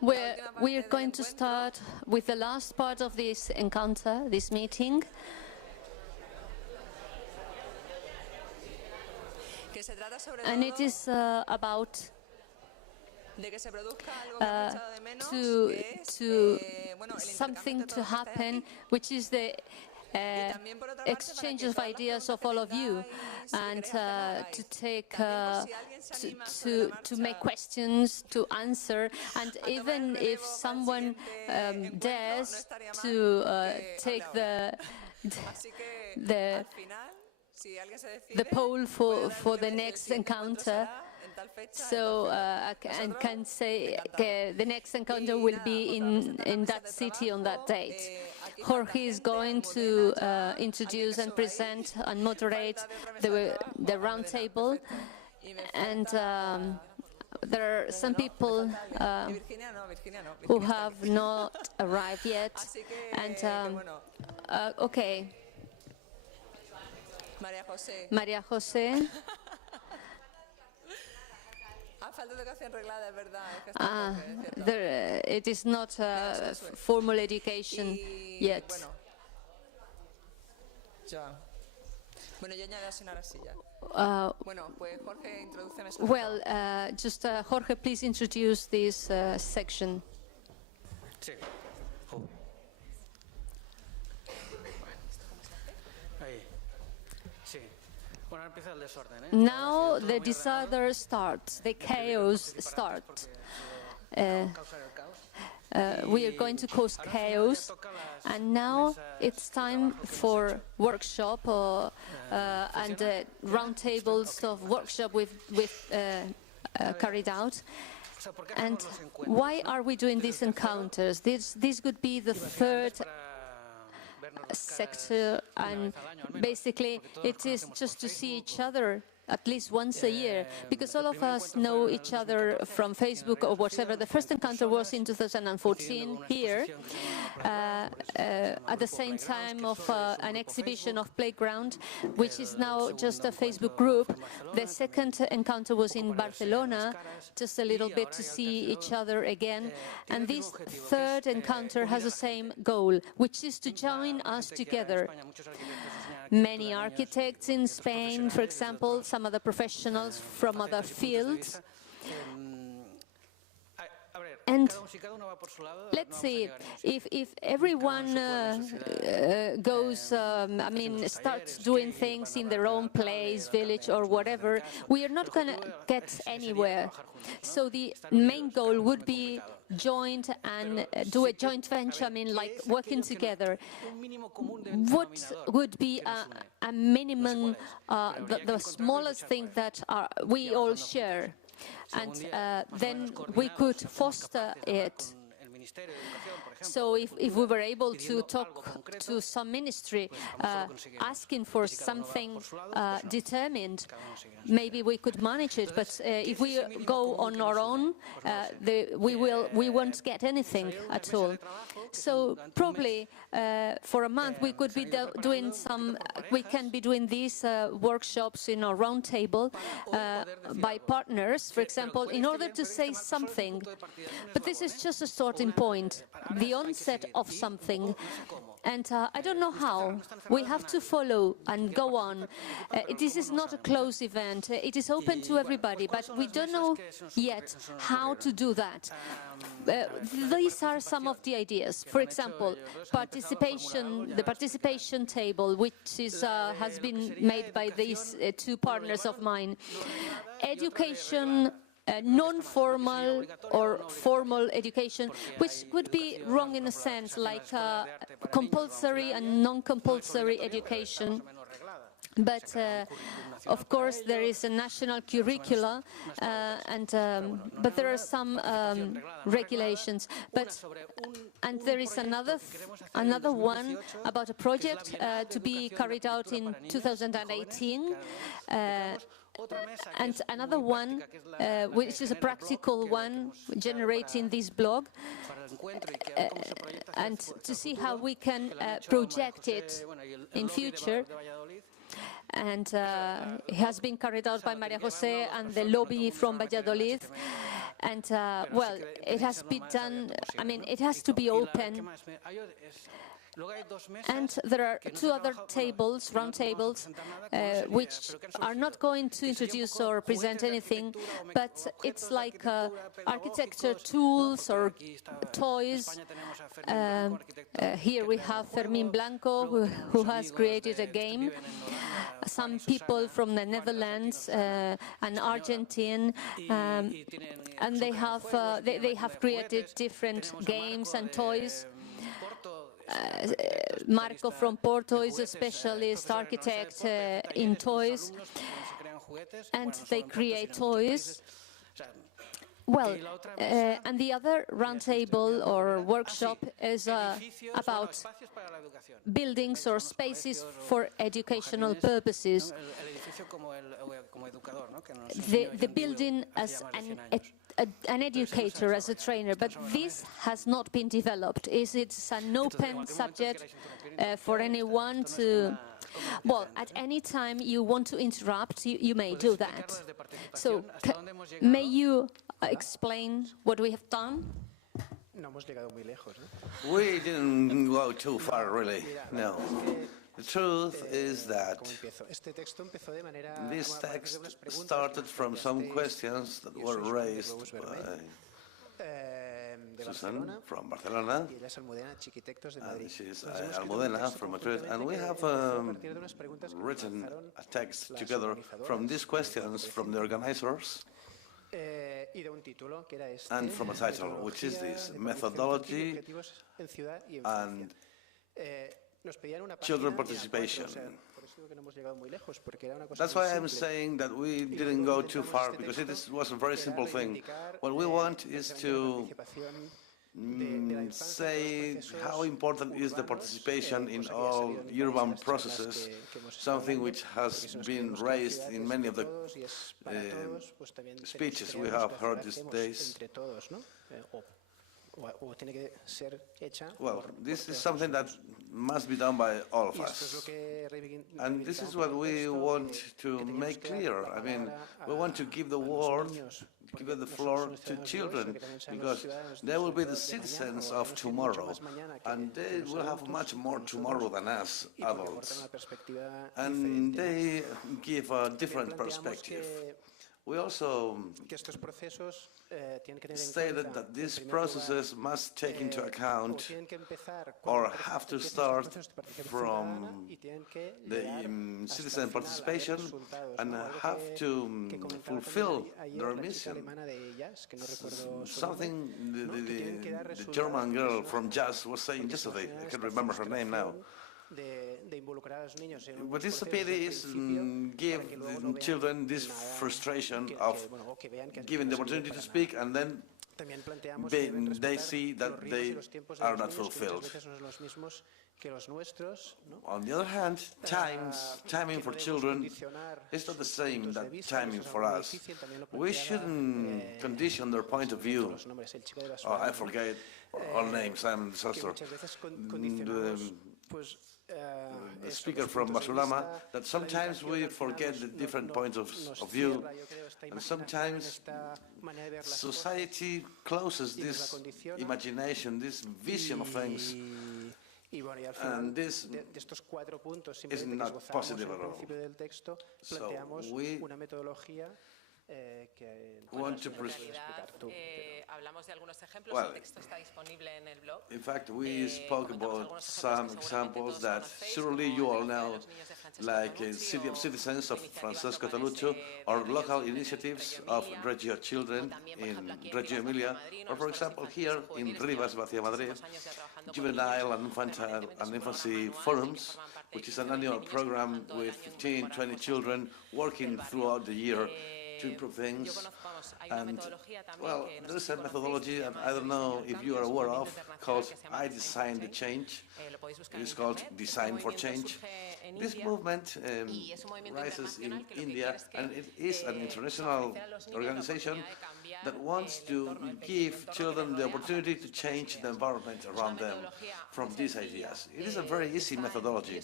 We're going to start with the last part of this encounter, this meeting. And it is about something to happen, which is the exchange of ideas of all of you, and to take to make questions, to answer, and even if someone dares to take the poll for the next encounter. So I can say the next encounter will be in that city on that date. Jorge is going to introduce and present and moderate the round table, and there are some people who have not arrived yet. And okay, María José. It is not formal education yet. Just Jorge, please introduce this section. Now the disorder starts, the chaos starts. We are going to cause chaos, and now it's time for workshop and round tables of workshop with carried out. And why are we doing these encounters? This could be the third sector, and basically it is just to see each other at least once a year, because all of us know each other from Facebook or whatever. The first encounter was in 2014 here, at the same time of an exhibition of Playground, which is now just a Facebook group. The second encounter was in Barcelona, just a little bit to see each other again. And this third encounter has the same goal, which is to join us together. Many architects in Spain, for example, some other professionals from other fields. And let's see, if everyone starts doing things in their own place, village or whatever, we are not going to get anywhere. So the main goal would be joint and do a joint venture, like working together. What would be a minimum, the smallest thing that we all share? And then we could foster it. So if we were able to talk to some ministry asking for something determined, maybe we could manage it. But if we go on our own, we won't get anything at all. So probably for a month we could be doing we can be doing these workshops in our round table by partners, for example, in order to say something. But this is just a starting point, the onset of something. And I don't know how. We have to follow and go on. This is not a closed event. It is open to everybody, but we don't know yet how to do that. These are some of the ideas. For example, the participation table, which has been made by these two partners of mine. Education, non-formal or formal education, which would be wrong in a sense, like compulsory and non-compulsory education. But of course there is a national curricula, but there are some regulations. And there is another one about a project to be carried out in 2018. And another one, which is a practical one, generating this blog, and to see how we can project it in future. And it has been carried out by María José and the lobby from Valladolid. And, well, it has been done, I mean, it has to be open. And there are two other tables, round tables, which are not going to introduce or present anything, but it's like architecture tools or toys. Here we have Fermín Blanco, who has created a game. Some people from the Netherlands, an Argentine, and they have created different games and toys. Marco from Porto is a specialist architect in toys, and they create toys. Well, and the other roundtable or workshop is about buildings or spaces for educational purposes. The building as an educator, as a trainer, but this has not been developed. It's an open subject for anyone to... Well, at any time you want to interrupt, you may do that. So, may you explain what we have done? We didn't go too far, really, no. The truth is that this text started from some questions that were raised by Susan from Barcelona, and she's Almudena from Madrid, and we have written a text together from these questions from the organizers and from a title, which is this, Methodology and Children Participation. That's why I'm saying that we didn't go too far, because it was a very simple thing. What we want is to say how important is the participation in all urban processes, something which has been raised in many of the speeches we have heard these days. Well, this is something that must be done by all of us. And this is what we want to make clear. I mean, we want to give the word, give the floor to children, because they will be the citizens of tomorrow, and they will have much more tomorrow than us, adults. And they give a different perspective. We also stated that these processes must take into account or have to start from the citizen participation and have to fulfill their mission. Something the German girl from Jazz was saying yesterday, I can't remember her name now. What is a pity is give the children this frustration of giving the opportunity to speak, and then they see that they are not fulfilled. On the other hand, timing for children is not the same that timing for us. We shouldn't condition their point of view. Oh, I forget all names, I'm a disaster. The speaker from Barcelona, that sometimes we forget the different points of view, and sometimes society closes this imagination, this vision of things, and this is not positive at all. So we want to well, in fact, we spoke about some examples that surely you all know, like City of Citizens of Francesco Taluccio, or local initiatives of Reggio Children in Reggio Emilia, or for example here in Rivas, Madrid, Juvenile and Infancy Forums, which is an annual program with 15, 20 children working throughout the year to improve things. And, well, there is a methodology, and I don't know if you are aware of, called I Design the Change. It is called Design for Change. This movement rises in India, and it is an international organization that wants to give children the opportunity to change the environment around them from these ideas. It is a very easy methodology.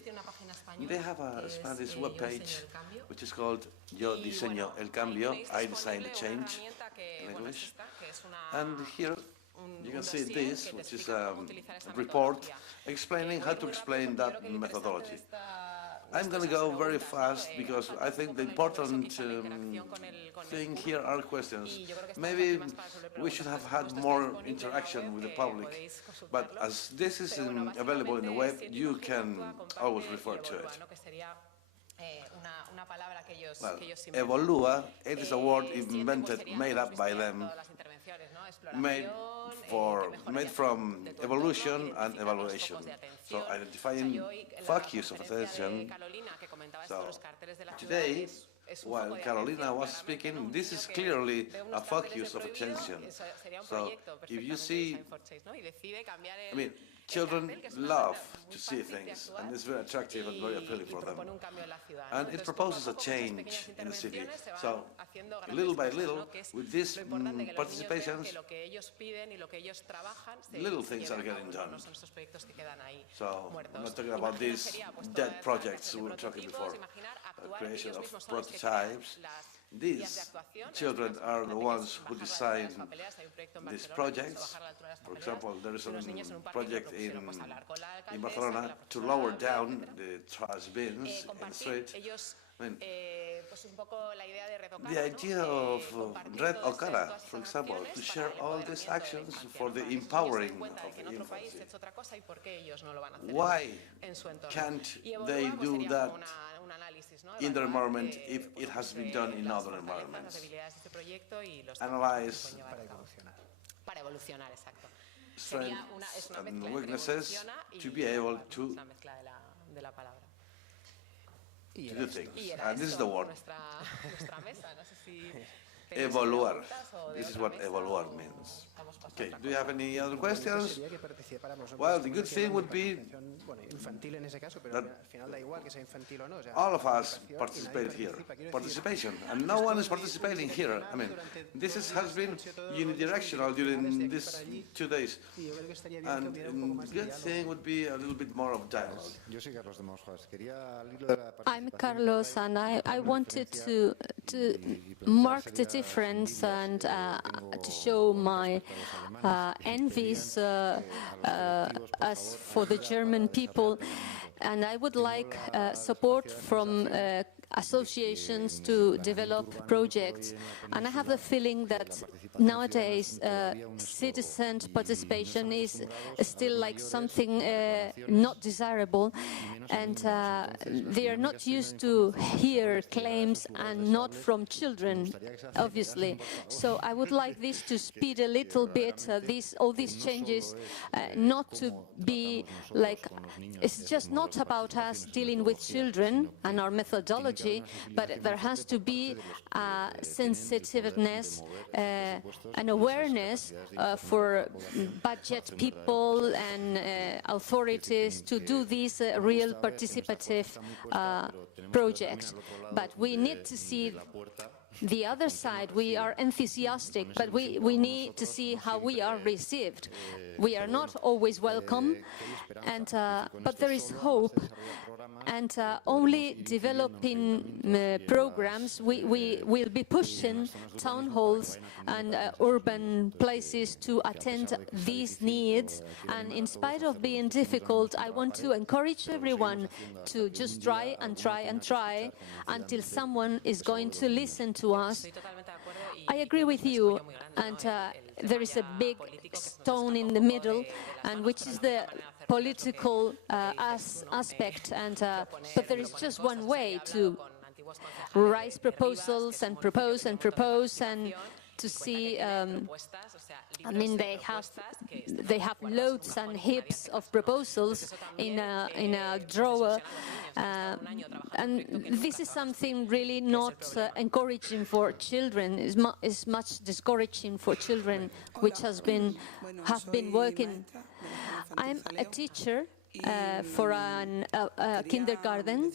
They have a Spanish webpage which is called Yo diseño el cambio, I design the change in English. And here you can see this, which is a report explaining how to explain that methodology. I'm going to go very fast because I think the important thing here are questions. Maybe we should have had more interaction with the public, but as this is available in the web, you can always refer to it. Well, evolúa, it is a word invented, made up by them, made from evolution and evaluation. So identifying focus of attention. So today, while Carolina was speaking, this is clearly a focus of attention. So if you see, I mean, children love to see things, and it's very attractive and very appealing for them. And it proposes a change in the city. So, little by little, with these participations, little things are getting done. So, I'm not talking about these dead projects we were talking before, creation of prototypes. These children are the ones who design these projects. For example, there is a project in Barcelona to lower down the trash bins in the street. I mean, the idea of red or cara, for example, to share all these actions for the empowering of the infancy. Why can't they do that in their environment if it has been done in other environments? Analyze strengths and weaknesses to be able to do things. And this is the word. Evaluar. This is what evaluar means. Okay, do you have any other questions? Well, the good thing would be that all of us participate here. Participation, and no one is participating here. I mean, this has been unidirectional during these 2 days. And the good thing would be a little bit more of dialogue. I'm Carlos, and I wanted to mark the difference and to show my envies as for the German people, and I would like support from associations to develop projects. And I have the feeling that nowadays citizen participation is still like something not desirable, and they are not used to hear claims, and not from children, obviously. So I would like this to speed a little bit, all these changes, not to be like, it's just not about us dealing with children and our methodology, but there has to be sensitiveness and awareness for budget people and authorities to do these real participative projects. But we need to see the other side. We are enthusiastic, but we need to see how we are received. We are not always welcome, and but there is hope. And only developing programs, we will be pushing town halls and urban places to attend these needs. And in spite of being difficult, I want to encourage everyone to just try and try and try until someone is going to listen to us. I agree with you, and there is a big stone in the middle, and which is the political aspect, and but there is just one way to raise proposals and propose and propose, and to see. I mean, they have loads and heaps of proposals in a drawer, and this is something really not encouraging for children. Is much discouraging for children, which have been working. I'm a teacher, for a kindergarten,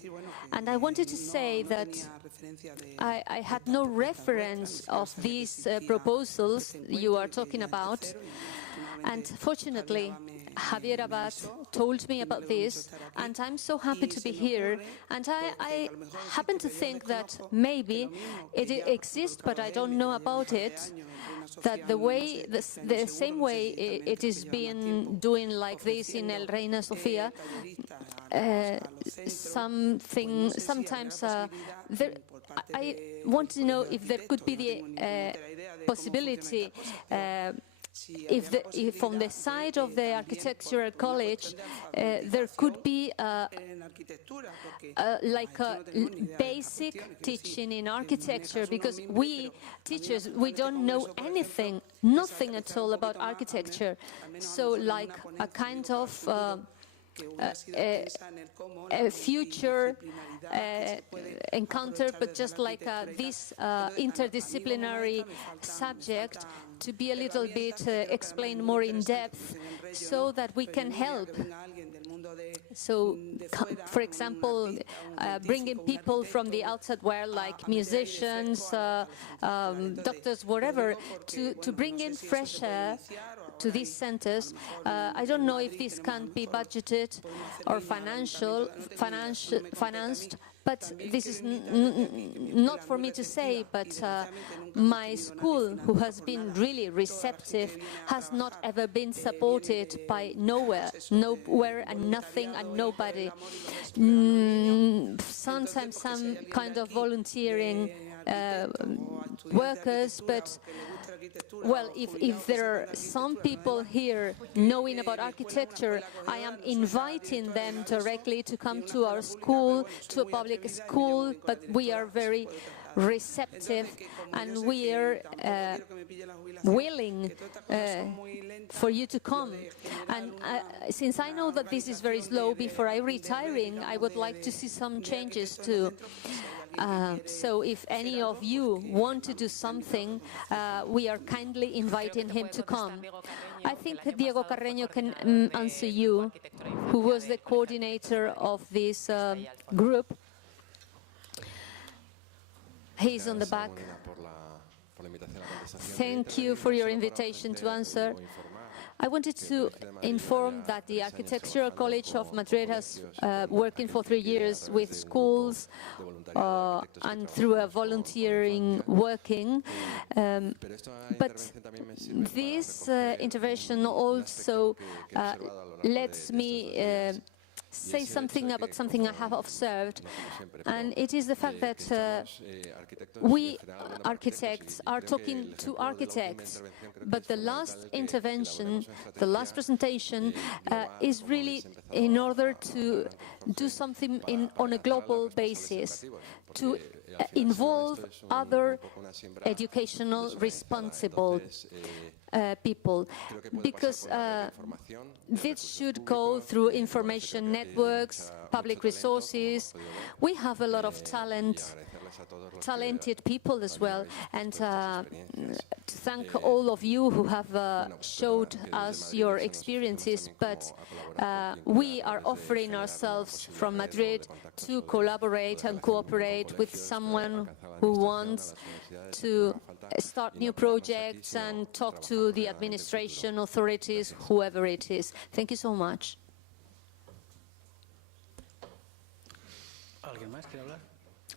and I wanted to say that I had no reference of these proposals you are talking about, and fortunately Javier Abad told me about this, and I'm so happy to be here. And I happen to think that maybe it exists, but I don't know about it. That the same way it is being doing like this in El Reina Sofía, sometimes I want to know if there could be the possibility. If on the side of the architectural college there could be like a basic teaching in architecture, because we teachers, we don't know nothing at all about architecture. So like a kind of a future encounter, but just like this interdisciplinary subject, to be a little bit explained more in depth, so that we can help. So, for example, bringing people from the outside world, like musicians, doctors, whatever, to bring in fresh air to these centers. I don't know if this can be budgeted or financed, but this is not for me to say, but my school, who has been really receptive, has not ever been supported by nowhere and nothing and nobody. Sometimes some kind of volunteering workers, but well, if there are some people here knowing about architecture, I am inviting them directly to come to our school, to a public school, but we are very receptive, and we are willing for you to come. And since I know that this is very slow, before I retiring, I would like to see some changes too. So if any of you want to do something, we are kindly inviting him to come. I think Diego Carreño can answer you, who was the coordinator of this group. He's on the back. Thank you for your invitation to answer. I wanted to inform that the Architectural College of Madrid has working for 3 years with schools and through a volunteering working. But this intervention also lets me say something about something I have observed, and it is the fact that we architects are talking to architects, but the last intervention, the last presentation is really in order to do something on a global basis, to involve other educational responsible people, because this should go through information networks, public resources. We have a lot of talented people as well, and to thank all of you who have showed us your experiences, but we are offering ourselves from Madrid to collaborate and cooperate with someone who wants to start new projects and talk to the administration, authorities, whoever it is. Thank you so much.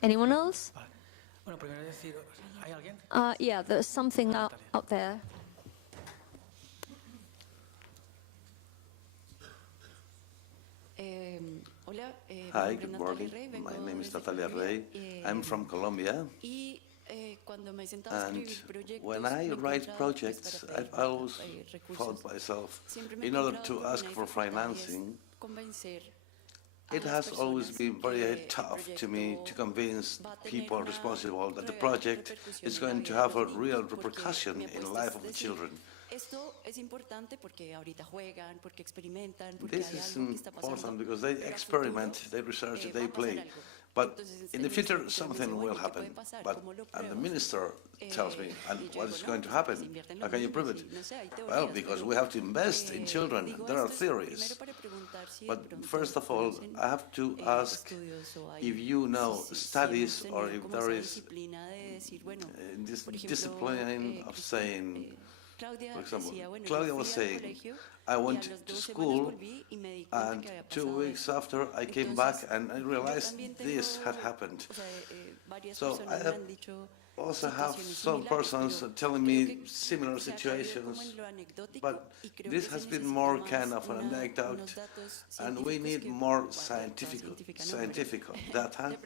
Anyone else? Yeah, there's something out there. Hi, good morning. My name is Natalia Rey. I'm from Colombia. And when I write projects, I've always found myself, in order to ask for financing, it has always been very tough to me to convince people responsible that the project is going to have a real repercussion in the life of the children. This is important because they experiment, they research, they play. But in the future, something will happen. And the minister tells me, and what is going to happen? How can you prove it? Well, because we have to invest in children. There are theories. But first of all, I have to ask if you know studies or if there is this discipline of saying, for example, Claudia was saying, I went to school and 2 weeks after I came back and I realized this had happened. So I also have some persons telling me similar situations, but this has been more kind of an anecdote, and we need more scientific data,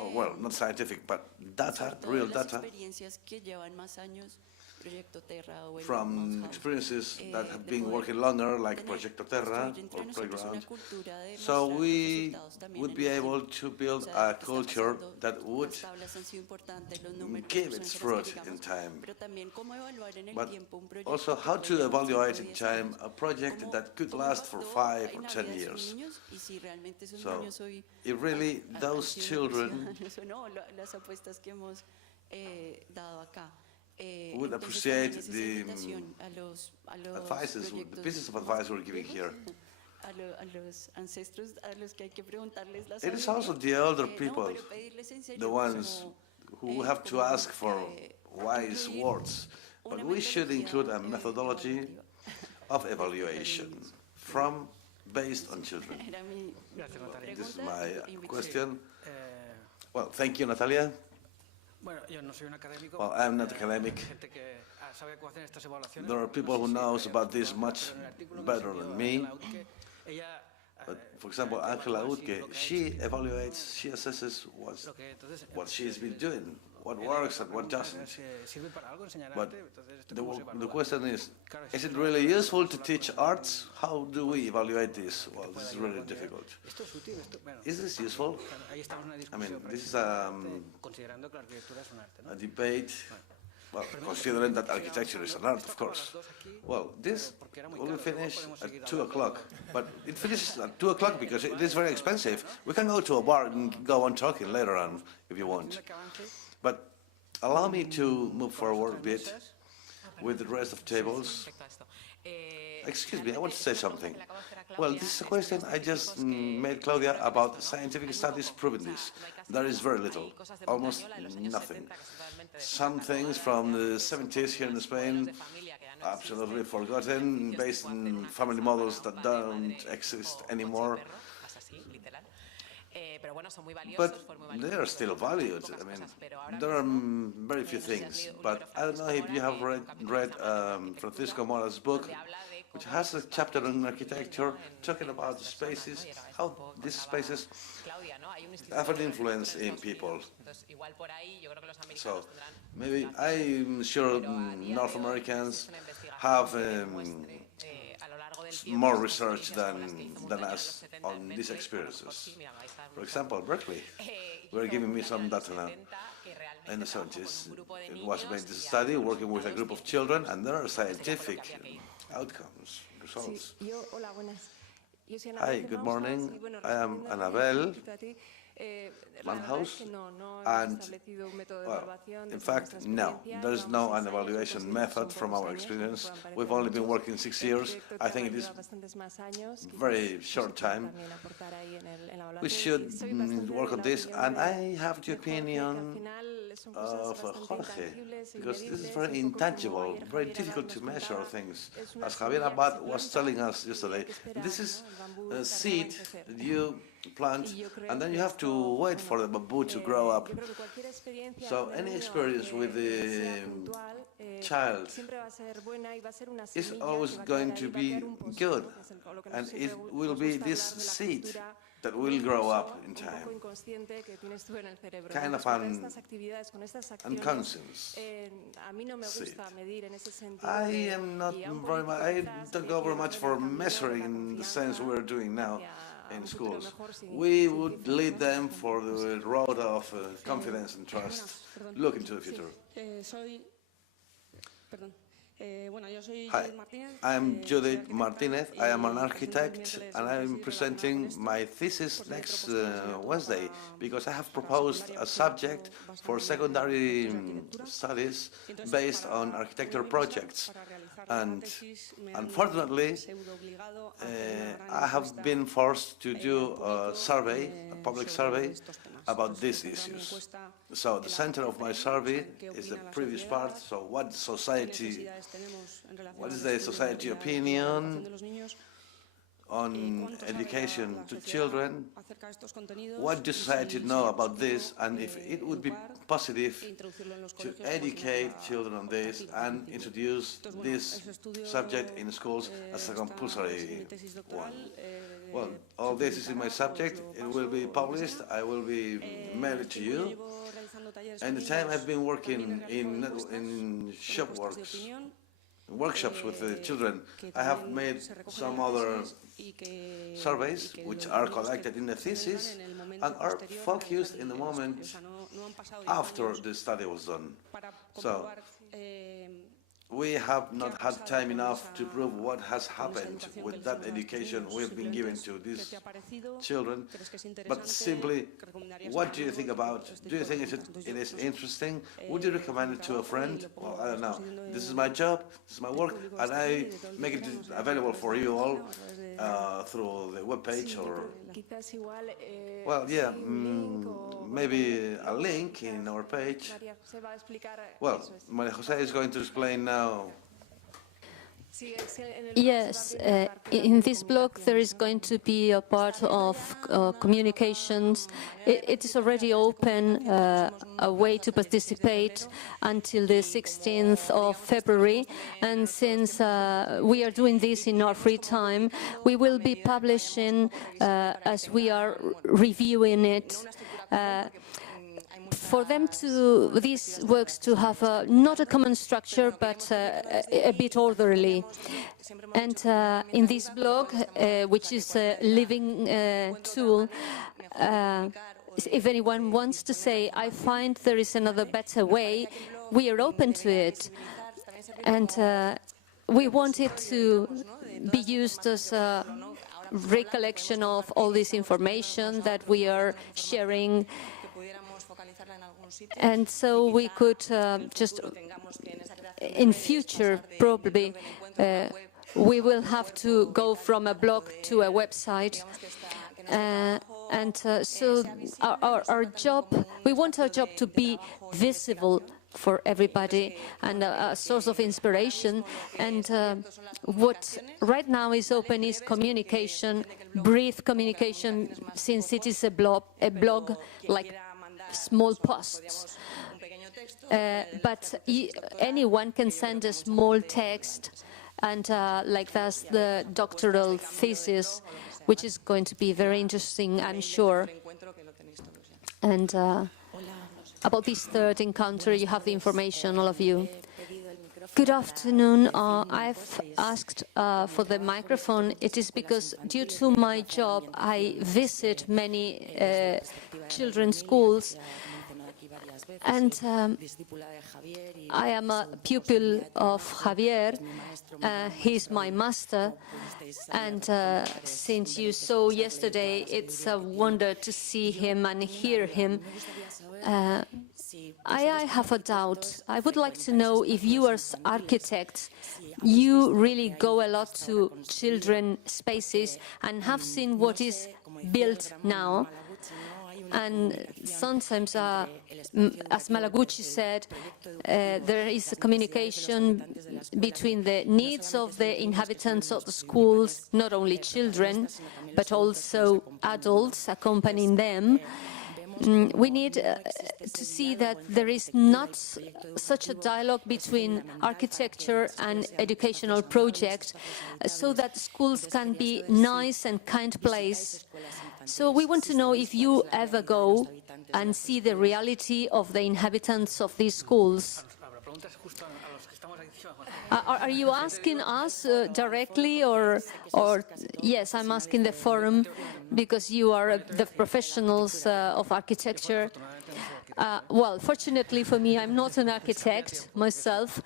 or well, not scientific, but data, real data, from experiences that have been working longer, like Proyecto Terra or Playground. So we would be able to build a culture that would give its fruit in time. But also how to evaluate in time a project that could last for 5 or 10 years. So if really those children would appreciate the advices, the pieces of advice we're giving here. It is also the elder people, the ones who have to ask for wise words, but we should include a methodology of evaluation based on children. This is my question. Well, thank you, Natalia. Well, I'm not academic. There are people who know about this much better than me. But, for example, Ángela Utke, she evaluates, she assesses what she's been doing, what works and what doesn't. But the question is it really useful to teach arts? How do we evaluate this? Well, this is really difficult. Is this useful? I mean, this is a debate. Well, considering that architecture is an art, of course. Well, this will finish at 2 o'clock, but it finishes at 2 o'clock because it is very expensive. We can go to a bar and go on talking later on if you want. But allow me to move forward a bit with the rest of tables. Excuse me, I want to say something. Well, this is a question I just made Claudia about scientific studies proving this. There is very little, almost nothing. Some things from the 70s here in Spain, absolutely forgotten, based on family models that don't exist anymore. But they are still valued. I mean, there are very few things. But I don't know if you have read Francisco Mora's book, which has a chapter on architecture talking about the spaces, how these spaces have an influence in people. So maybe I'm sure North Americans have more research than us on these experiences. For example, Berkeley, were giving me some data now. In the 70s, it was made this study working with a group of children, and there are scientific outcomes, results. Hi, good morning. I am Anabel. House, and well, in fact, no, there's no an evaluation method from our experience. We've only been working 6 years. I think it is very short time. We should work on this, and I have the opinion of Jorge, because this is very intangible, very difficult to measure things. As Javier Abad was telling us yesterday, this is a seed that you plant, and then you have to wait for the bamboo to grow up. So any experience with the child is always going to be good, and it will be this seed that will grow up in time. Kind of an unconscious seed. I am not very much, I don't go very much for measuring in the sense we're doing now in schools. We would lead them for the road of confidence and trust. Look into the future. Hi, I'm Judith Martinez. I am an architect and I'm presenting my thesis next Wednesday because I have proposed a subject for secondary studies based on architecture projects. And unfortunately, I have been forced to do a survey, a public survey, about these issues. So the center of my survey is the previous part, so what is the society opinion on education to children, what does society know about this, and if it would be positive to educate children on this and introduce this subject in schools as a compulsory one. Well, all this is in my subject. It will be published. I will be mailed to you. And the time I've been working in workshops with the children, I have made some other surveys which are collected in the thesis and are focused in the moment after the study was done. So we have not had time enough to prove what has happened with that education we've been giving to these children, but simply, what do you think about? Do you think it is interesting? Would you recommend it to a friend? Well, I don't know. This is my job, this is my work, and I make it available for you all through the webpage or... Well, yeah, maybe a link in our page. Well, Maria Jose is going to explain now. Yes, in this blog there is going to be a part of communications. It is already open, a way to participate until the 16th of February. And since we are doing this in our free time, we will be publishing, as we are reviewing it, for them to, these works to have not a common structure, but a bit orderly. And in this blog, which is a living tool, if anyone wants to say, I find there is another better way, we are open to it. And we want it to be used as a recollection of all this information that we are sharing. And so we could just, in future, probably, we will have to go from a blog to a website. So our job, we want our job to be visible for everybody and a source of inspiration. And what right now is open is communication, brief communication, since it is a blog like small posts. But anyone can send a small text, and like that's the doctoral thesis, which is going to be very interesting, I'm sure. And about this third encounter, you have the information, all of you. Good afternoon. I've asked for the microphone. It is because due to my job, I visit many children's schools. And I am a pupil of Javier. He's my master. And since you saw yesterday, it's a wonder to see him and hear him. I have a doubt. I would like to know if you as architects, you really go a lot to children's spaces and have seen what is built now. And sometimes, as Malaguchi said, there is a communication between the needs of the inhabitants of the schools, not only children, but also adults accompanying them. We need to see that there is not such a dialogue between architecture and educational project, so that schools can be nice and kind place. So we want to know if you ever go and see the reality of the inhabitants of these schools. Are you asking us directly, or yes, I'm asking the forum because you are the professionals of architecture. Well, fortunately for me, I'm not an architect myself.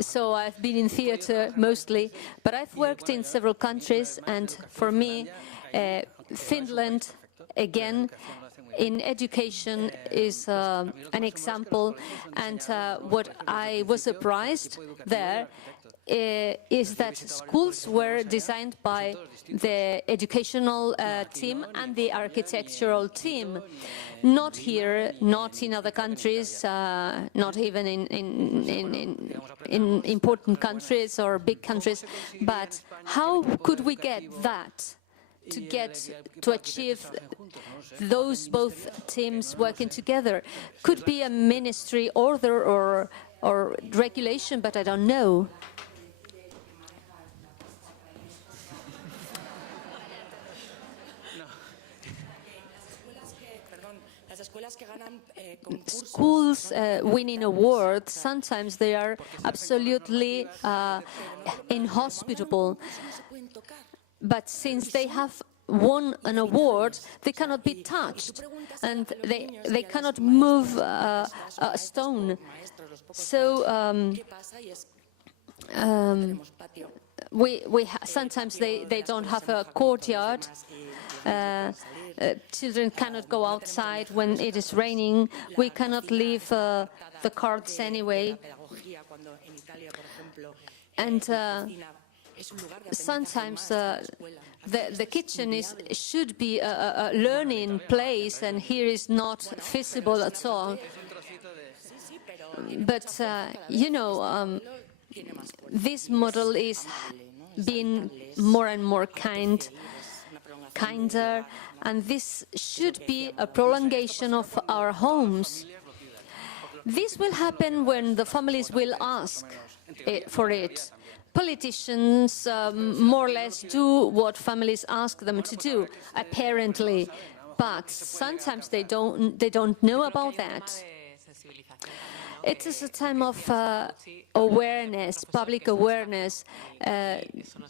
so I've been in theater mostly, but I've worked in several countries, and for me, Finland, again, in education is an example, and what I was surprised there is that schools were designed by the educational team and the architectural team. Not here, not in other countries, not even in important countries or big countries, but how could we get that? To achieve those both teams working together. Could be a ministry order or regulation, but I don't know. Schools winning awards, sometimes they are absolutely inhospitable. But since they have won an award, they cannot be touched, and they cannot move a stone. So sometimes they don't have a courtyard. Children cannot go outside when it is raining. We cannot leave the carts anyway. And sometimes the kitchen should be a learning place, and here is not feasible at all. But, you know, this model is being more and more kinder, and this should be a prolongation of our homes. This will happen when the families will ask for it. Politicians more or less do what families ask them to do, apparently, but sometimes they don't know about that. It is a time of awareness, public awareness,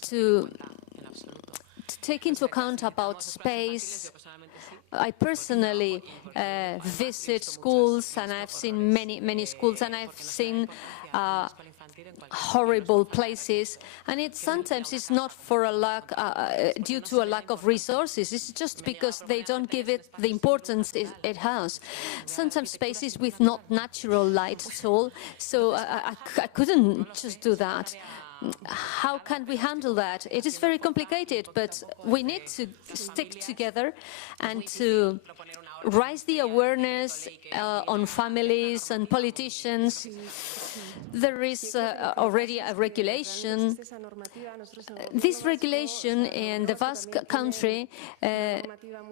to take into account about space. I personally visit schools, and I've seen many schools, and I've seen horrible places, and sometimes it's not for a lack, due to a lack of resources. It's just because they don't give it the importance it has. Sometimes spaces with not natural light at all, so I couldn't just do that. How can we handle that? It is very complicated, but we need to stick together and to raise the awareness on families and politicians. There is already a regulation. This regulation in the Basque country,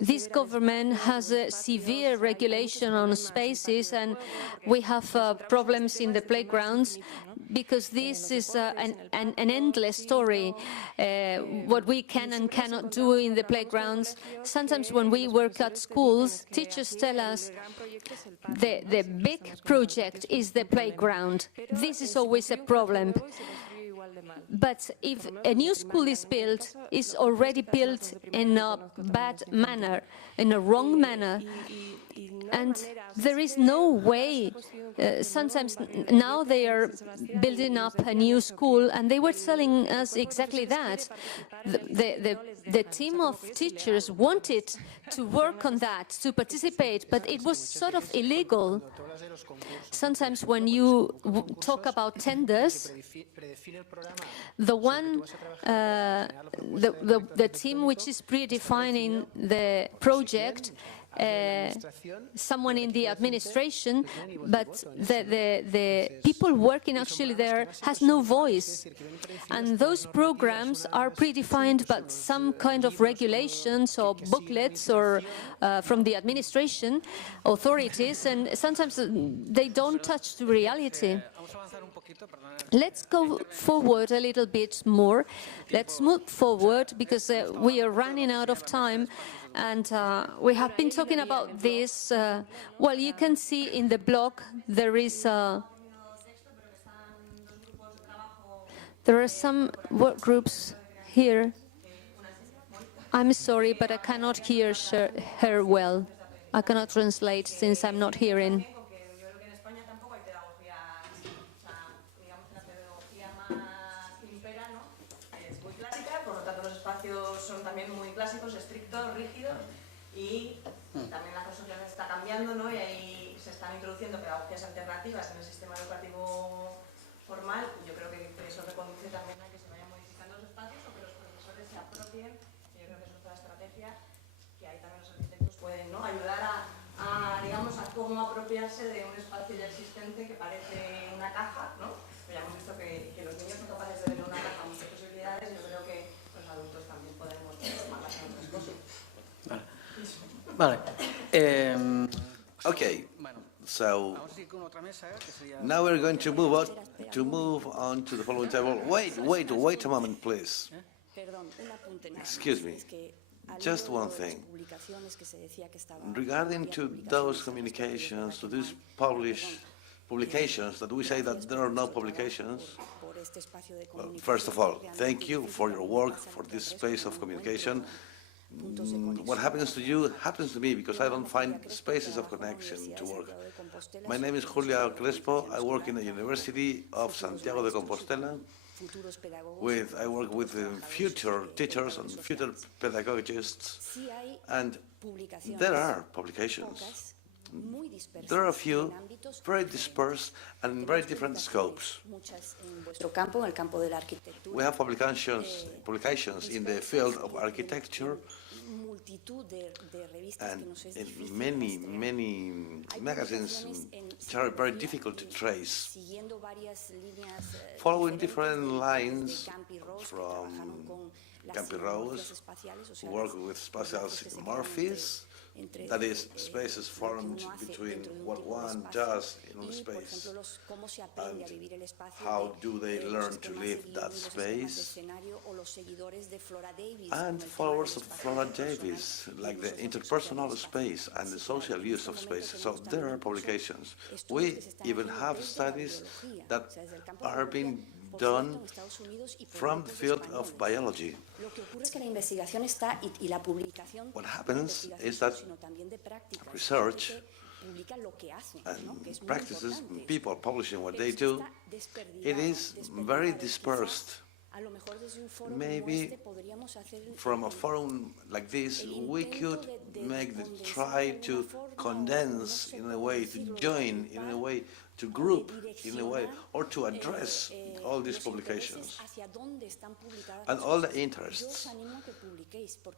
this government has a severe regulation on spaces, and we have problems in the playgrounds, because this is an endless story, what we can and cannot do in the playgrounds. Sometimes when we work at schools, teachers tell us the big project is the playground. This is always a problem. But if a new school is built, it's already built in a bad manner, in a wrong manner. And there is no way. Sometimes now they are building up a new school, and they were telling us exactly that. The team of teachers wanted to work on that, to participate, but it was sort of illegal. Sometimes when you talk about tenders, the team which is predefining the project, someone in the administration, but the people working actually there has no voice. And those programs are predefined by some kind of regulations or booklets or from the administration authorities, and sometimes they don't touch the reality. Let's go forward a little bit more. Let's move forward, because we are running out of time. And we have been talking about this. Well, you can see in the blog there are some work groups here. I'm sorry, but I cannot hear her well. I cannot translate since I'm not hearing. clásicos, estrictos, rígidos, y también la cosa ya está cambiando, ¿no? Y ahí se están introduciendo pedagogías alternativas en el sistema educativo formal, y yo creo que eso reconduce también a que se vayan modificando los espacios o que los profesores se apropien. Yo creo que eso es otra estrategia que ahí también los arquitectos pueden, ¿no?, ayudar digamos, a cómo apropiarse de un espacio ya existente que parece una caja, ¿no? Pero ya hemos visto que los niños son capaces de ver en una caja muchas posibilidades, y yo creo que los adultos también podemos transformarlas en otras cosas. Vale. Okay, so now we're going to move on to the following table. Wait a moment, please. Excuse me. Just one thing. Regarding to those communications, to these publications that we say that there are no publications, well, first of all, thank you for your work, for this space of communication. What happens to you happens to me because I don't find spaces of connection to work. My name is Julia Crespo. I work in the University of Santiago de Compostela. I work with future teachers and future pedagogists, and there are publications. There are a few very dispersed and in very different scopes. We have publications in the field of architecture, and in many magazines which are very difficult to trace, following different lines from Campi Rose, who work with spatial morphisms, that is, spaces formed between what one does in a space and how do they learn to live that space, and followers of Flora Davis, like the interpersonal space and the social use of space. So there are publications. We even have studies that are being done from the field of biology. What happens is that research and practices, people publishing what they do, it is very dispersed. Maybe from a forum like this, we could try to condense in a way, to join in a way, to group in a way, or to address all these publications and all the interests.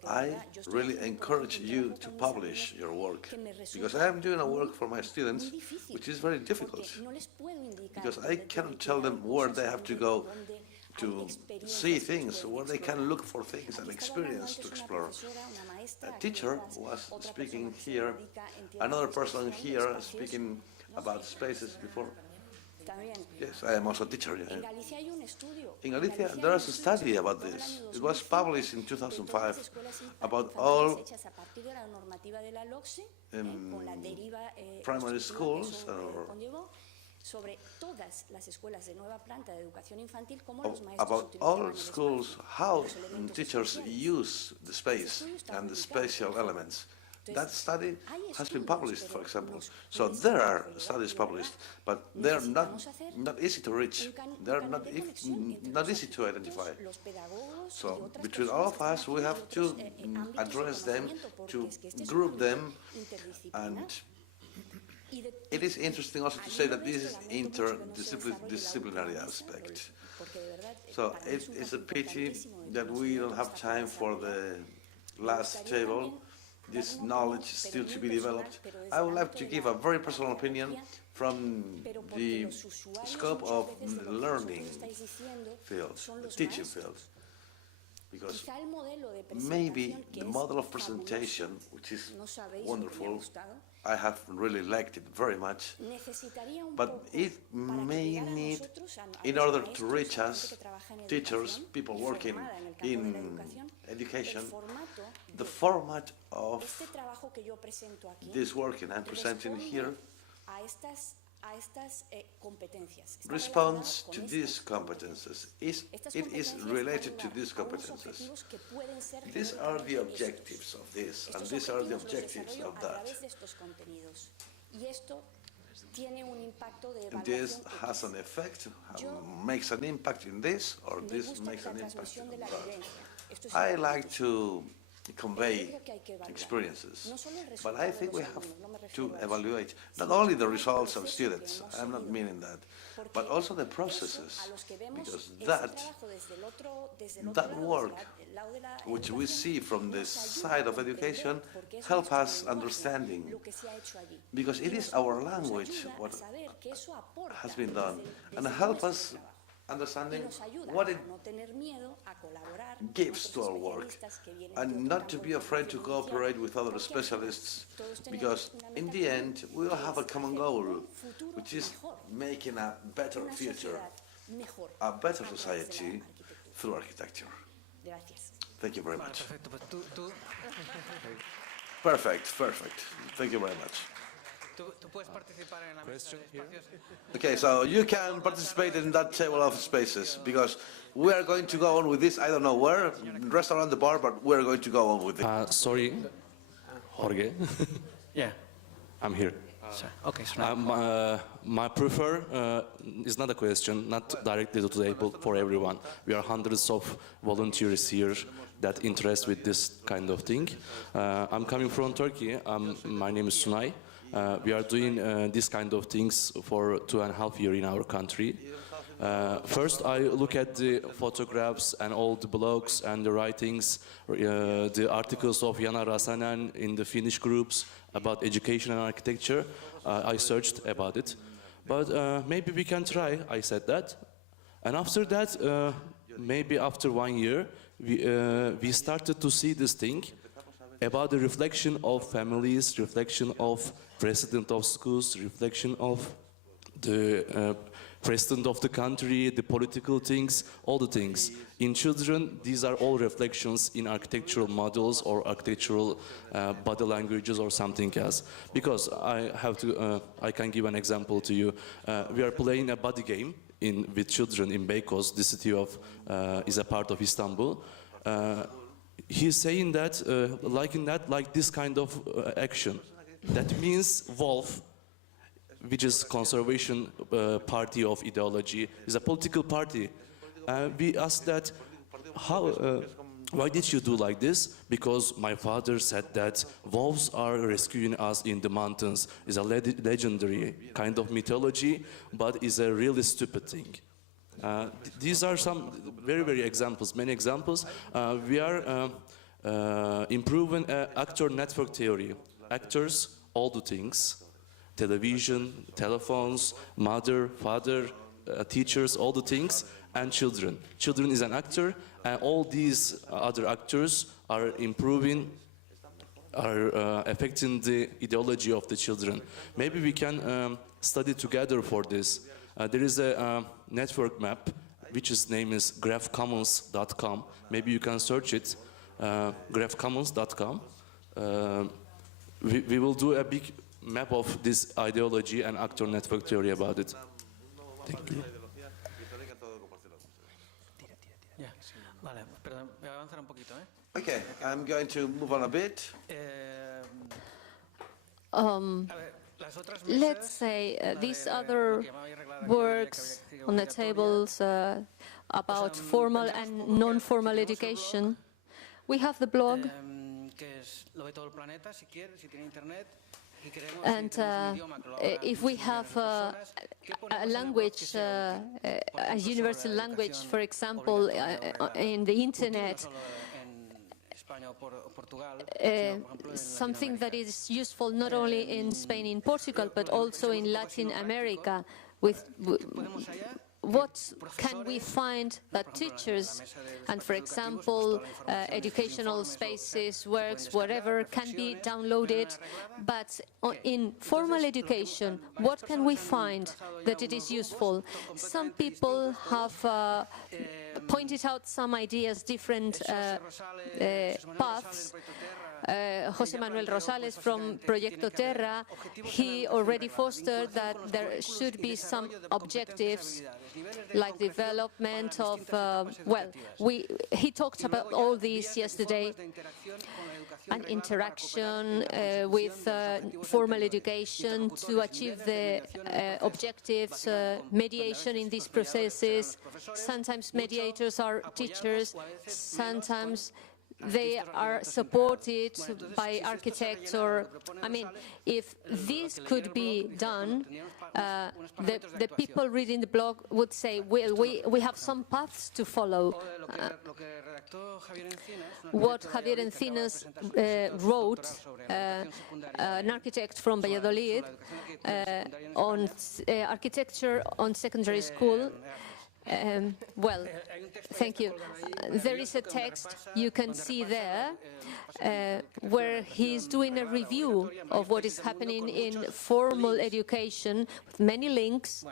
I really encourage you to publish your work, because I am doing a work for my students which is very difficult, because I cannot tell them where they have to go to see things, where they can look for things and experience to explore. A teacher was speaking here, another person here speaking about spaces before. Yes, I am also a teacher. Yeah. In Galicia, there is a study about this. It was published in 2005 about all primary schools about all schools, how teachers use the space and the spatial elements. That study has been published, for example. So there are studies published, but they're not easy to reach. They're not easy to identify. So between all of us, we have to address them, to group them, and it is interesting also to say that this is interdisciplinary aspect. So it is a pity that we don't have time for the last table. This knowledge is still to be developed. I would like to give a very personal opinion from the scope of the learning field, the teaching field. Because maybe the model of presentation, which is wonderful, I have really liked it very much, but it may need, in order to reach us, teachers, people working in education, the format of this work I'm presenting here responds to these competences. It is related to these competences. These are the objectives of this, and these are the objectives of that. This has an effect, makes an impact in this, or this makes an impact in that. I like to convey experiences. But I think we have to evaluate not only the results of students, I'm not meaning that, but also the processes, because that work which we see from the side of education help us understanding, because it is our language what has been done, and help us understanding what it gives to our work, and not to be afraid to cooperate with other specialists, because in the end we will have a common goal, which is making a better future, a better society through architecture. Thank you very much. Perfect. Thank you very much. Okay, so you can participate in that table of spaces, because we are going to go on with this, I don't know where, restaurant, the bar, but we're going to go on with it. Sorry, Jorge. Yeah. I'm here. Okay, so my prefer is not a question, not directly to the table for everyone. We are hundreds of volunteers here that interest with this kind of thing. I'm coming from Turkey. My name is Sunay. We are doing this kind of things for 2.5 years in our country. First, I look at the photographs and all the blogs and the writings, the articles of Jana Rasanen in the Finnish groups about education and architecture. I searched about it. But maybe we can try, I said that. And after that, maybe after 1 year, we started to see this thing about the reflection of families, reflection of president of schools, reflection of the president of the country, the political things, all the things. In children, these are all reflections in architectural models or architectural body languages or something else. Because I can give an example to you. We are playing a body game with children in Beykoz, the city of, is a part of Istanbul. He's saying that, like this kind of action. That means wolf, which is conservation party of ideology, is a political party. We asked that, why did you do like this? Because my father said that wolves are rescuing us in the mountains. It's a legendary kind of mythology, but it's a really stupid thing. These are some very examples, many examples. We are improving actor network theory. Actors, all the things, television, telephones, mother, father, teachers, all the things, and children. Children is an actor, and all these other actors are improving, are affecting the ideology of the children. Maybe we can study together for this. There is a network map, which is name is graphcommons.com. Maybe you can search it, graphcommons.com. We will do a big map of this ideology and actor network theory about it. Thank you. Yeah. Vale, perdón, voy a avanzar un poquito, ¿eh? Okay, I'm going to move on a bit. Let's say these other works on the tables about formal and non-formal education. We have the blog, and if we have a language, a universal language, for example, in the internet, something that is useful not only in Spain and Portugal, but also in Latin America. What can we find that teachers and, for example, educational spaces, works, whatever, can be downloaded, but in formal education, what can we find that it is useful? Some people have pointed out some ideas, different paths. José Manuel Rosales from Proyecto Terra, he already fostered that there should be some objectives like development of, he talked about all these yesterday, and interaction with formal education to achieve the objectives, mediation in these processes. Sometimes mediators are teachers, sometimes they are supported by architects, or, I mean, if this could be done, the people reading the blog would say, well, we have some paths to follow. What Javier Encinas wrote, an architect from Valladolid, on architecture on secondary school. Well, thank you. There is a text you can see there where he's doing a review of what is happening in formal education with many links.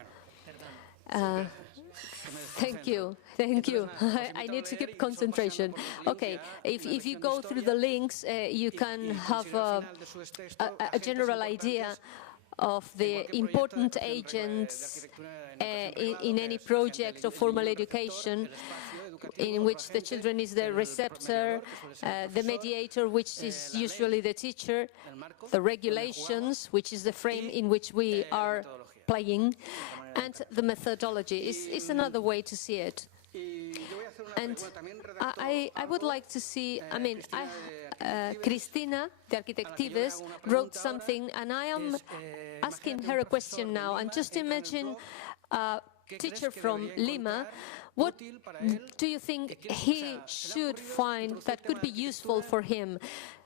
Thank you. Thank you. I need to keep concentration. Okay, if you go through the links, you can have a general idea of the important agents in any project of formal education, in which the children is the receptor, the mediator, which is usually the teacher, the regulations, which is the frame in which we are playing, and the methodology is another way to see it. And I would like to see, I mean, Cristina, the Arquitectives, wrote something, and I am asking her a question now. And just imagine a teacher from Lima, what do you think he should find that could be useful for him?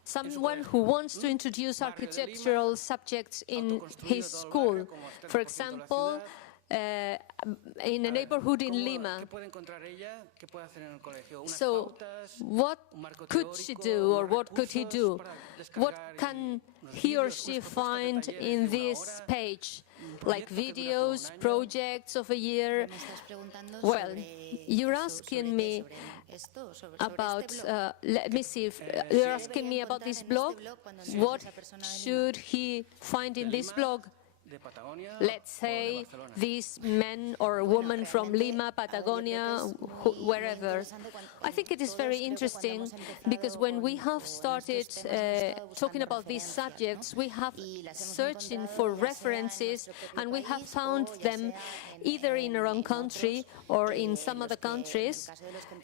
Someone who wants to introduce architectural subjects in his school. For example, in a neighborhood in Lima. So what could she do, or what could he do? What can he or she find in this page? Like videos, projects of a year? Well, you're asking me about, let me see, you're asking me about this blog? What should he find in this blog? Let's say this man or woman from Lima, Patagonia, wherever. I think it is very interesting because when we have started talking about these subjects, we have searching for references, and we have found them either in our own country or in some other countries.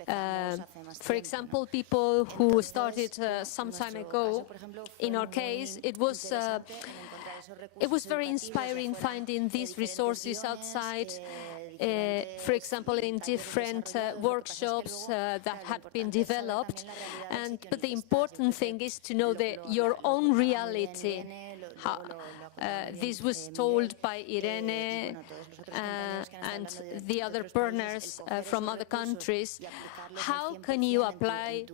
For example, people who started some time ago, in our case, it was very inspiring finding these resources outside, for example, in different workshops that had been developed. But the important thing is to know your own reality. This was told by Irene and the other partners from other countries. How can you apply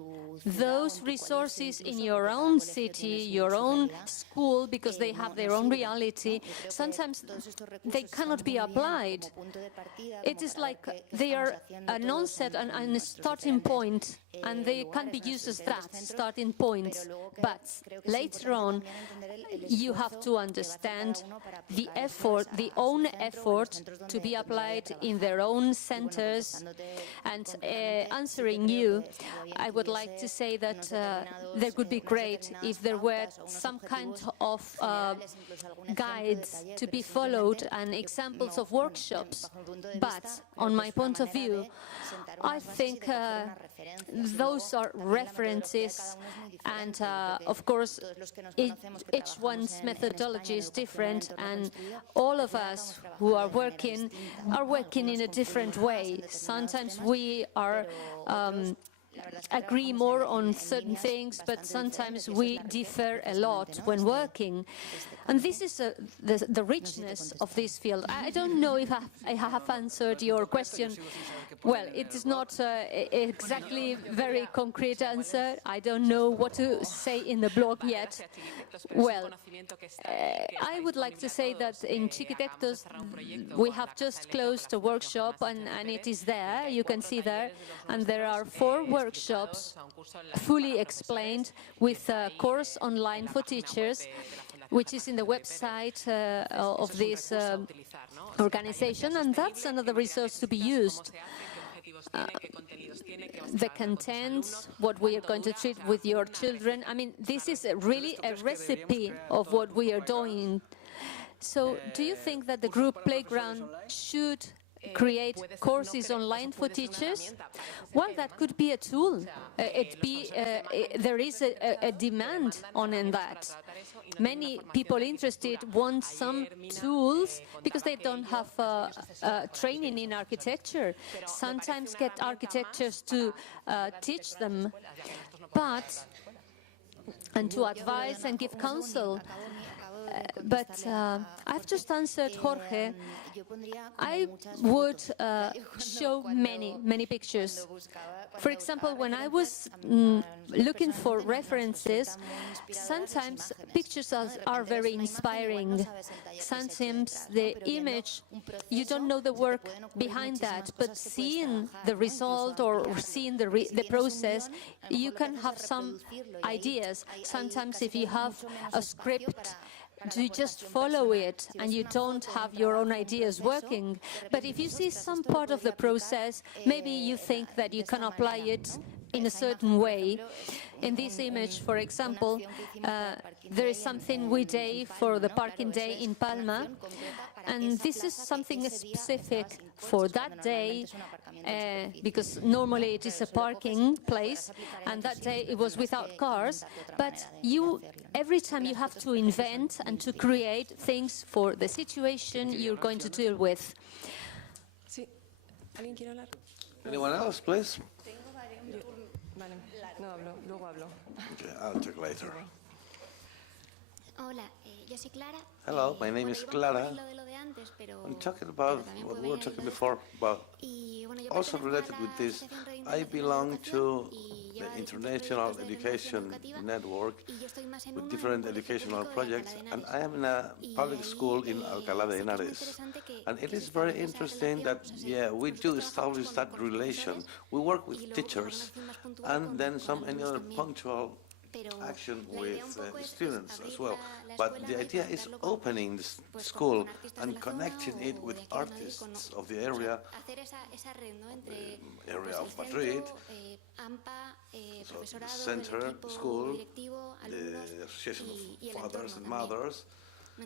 those resources in your own city, your own school, because they have their own reality? Sometimes they cannot be applied. It is like they are an onset and a starting point, and they can be used as that, starting points. But later on, you have to understand the effort, the own effort to be applied in their own centers. And answering you, I would like to say that there would be great if there were some kind of guides to be followed and examples of workshops. But on my point of view, I think those are references, and of course each one's methodology is different, and all of us who are working in a different way. Sometimes we are agree more on certain things, but sometimes we differ a lot when working. And this is the richness of this field. I don't know if I have answered your question. Well, it is not exactly very concrete answer. I don't know what to say in the blog yet. Well, I would like to say that in Chiquitectos we have just closed a workshop, and it is there, you can see there, and there are 4 workshops fully explained with a course online for teachers, which is in the website of this organization, and that's another resource to be used. The contents, what we are going to treat with your children. I mean, this is really a recipe of what we are doing. So do you think that the group Playground should create courses online for teachers? Well, that could be a tool. There is a demand on that. Many people interested want some tools because they don't have training in architecture. Sometimes get architects to teach them, and to advise and give counsel. But I've just answered Jorge. I would show many pictures. For example, when I was looking for references, sometimes pictures are very inspiring. Sometimes the image, you don't know the work behind that, but seeing the result or seeing the process, you can have some ideas. Sometimes if you have a script, you just follow it and you don't have your own ideas working. But if you see some part of the process, maybe you think that you can apply it in a certain way. In this image, for example, there is something we do for the parking day in Palma, and this is something specific for that day, because normally it is a parking place, and that day it was without cars. But every time you have to invent and to create things for the situation you're going to deal with. Anyone else, please? Okay, I'll talk later. Hello, my name is Clara. I'm talking about what we were talking before, but also related with this. I belong to the International Education Network with different educational projects, and I am in a public school in Alcalá de Henares. And it is very interesting that, we do establish that relation. We work with teachers, and then any other punctual action with students as well. But the idea is opening the school and connecting it with artists of the area of Madrid, so the center, school, the Association of Fathers and Mothers, the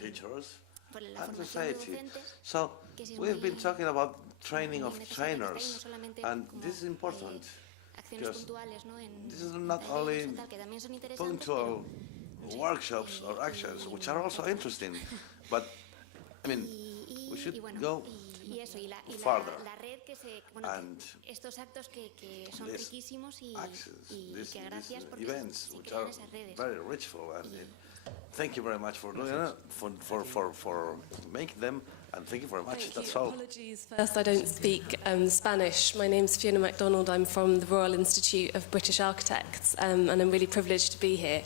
teachers, and society. So we've been talking about training of trainers, and this is important. Because this is not only punctual workshops or actions, which are also interesting, but I mean, we should go farther. And these actions, these events, which are very richful, and thank you very much for doing it, for making them. And thank you very much. That's all. Apologies. First, I don't speak Spanish. My name's Fiona MacDonald. I'm from the Royal Institute of British Architects, and I'm really privileged to be here.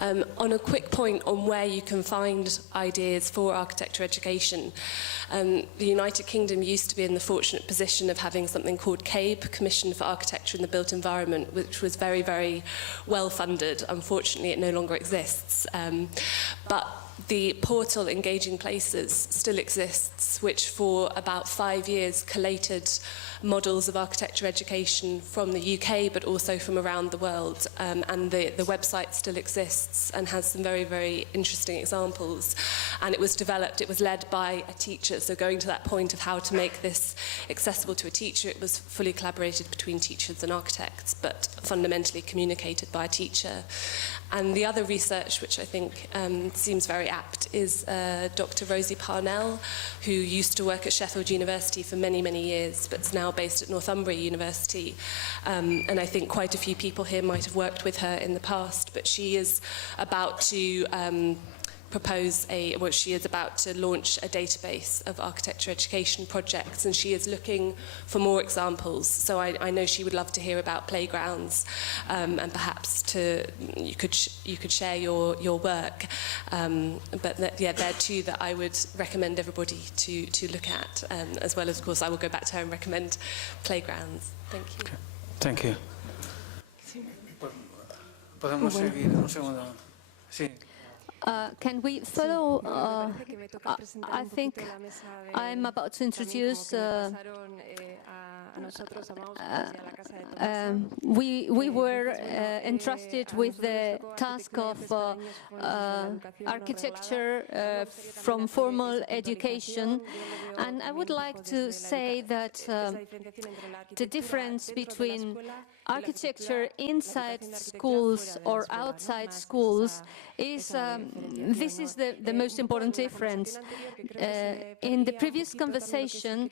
On a quick point on where you can find ideas for architecture education, the United Kingdom used to be in the fortunate position of having something called CABE, Commission for Architecture in the Built Environment, which was very, very well funded. Unfortunately, it no longer exists. But the portal Engaging Places still exists, which for about 5 years collated models of architecture education from the UK, but also from around the world. And the website still exists and has some very, very interesting examples. And it was led by a teacher. So going to that point of how to make this accessible to a teacher, it was fully collaborated between teachers and architects, but fundamentally communicated by a teacher. And the other research, which I think seems very apt, is Dr. Rosie Parnell, who used to work at Sheffield University for many, many years, but is now based at Northumbria University. And I think quite a few people here might have worked with her in the past, but she is about to she is about to launch a database of architecture education projects, and she is looking for more examples. So I know she would love to hear about playgrounds, and perhaps you could share your work. But there are two that I would recommend everybody to look at, as well as, of course, I will go back to her and recommend playgrounds. Thank you. Okay. Thank you. Podemos seguir un segundo. Sí. Can we follow? I think I'm about to introduce we were entrusted with the task of architecture from formal education, and I would like to say that the difference between architecture inside schools or outside schools is this is the most important difference. In the previous conversation,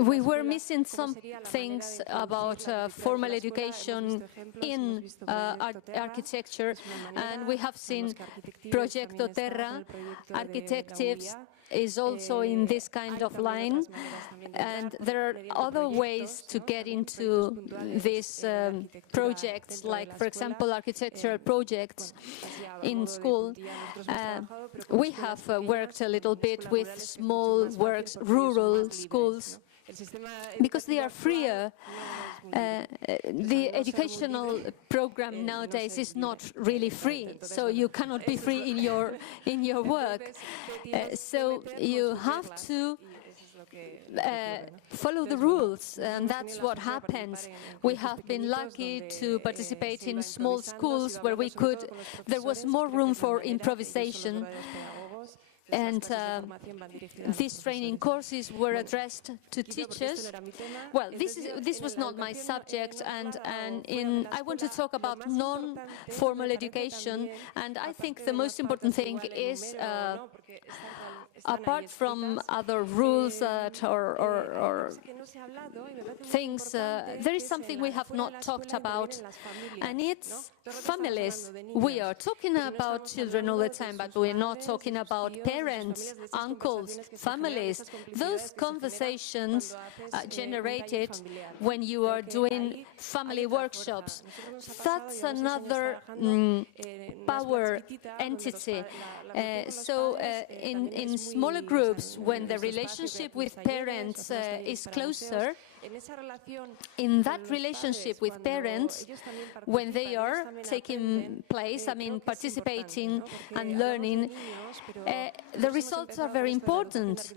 we were missing some things about formal education in architecture, and we have seen Proyecto Terra, Architectives is also in this kind of line, and there are other ways to get into these projects, like, for example, architectural projects in school. We have worked a little bit with small works, rural schools, because they are freer. The educational program nowadays is not really free, so you cannot be free in your work. So you have to follow the rules, and that's what happens. We have been lucky to participate in small schools where there was more room for improvisation. And these training courses were addressed to teachers. Well, this was not my subject, and I want to talk about non-formal education, and I think the most important thing is, apart from other rules or things, there is something we have not talked about, and it's families. We are talking about children all the time, but we're not talking about parents, uncles, families. Those conversations generated when you are doing family workshops. That's another power entity. So in smaller groups, when the relationship with parents is closer, in that relationship with parents, when they are taking place, I mean, participating and learning, the results are very important,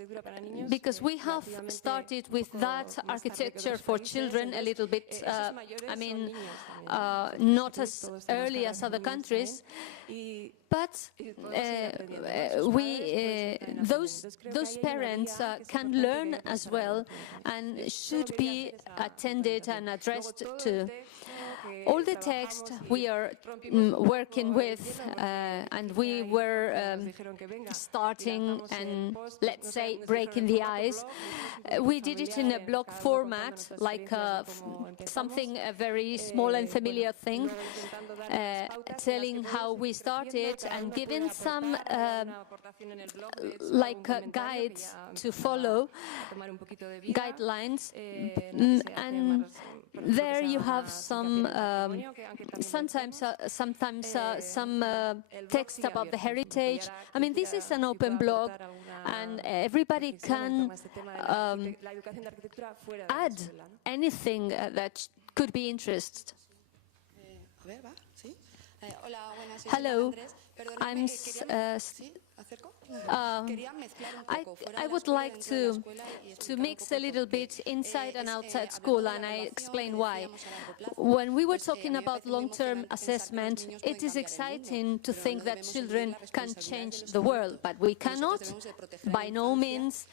because we have started with that architecture for children a little bit, I mean, not as early as other countries, but those parents can learn as well and should be attended and addressed to. All the text we are working with, and we were starting and, let's say, breaking the ice. We did it in a blog format, like something a very small and familiar thing, telling how we started and giving some guides to follow, guidelines, and there you have some sometimes some text about the heritage. I mean, this is an open blog, and everybody can add anything that could be interested. Hello, I would like to mix a little bit inside and outside school, and I explain why. When we were talking about long-term assessment, it is exciting to think that children can change the world, but we cannot, by no means,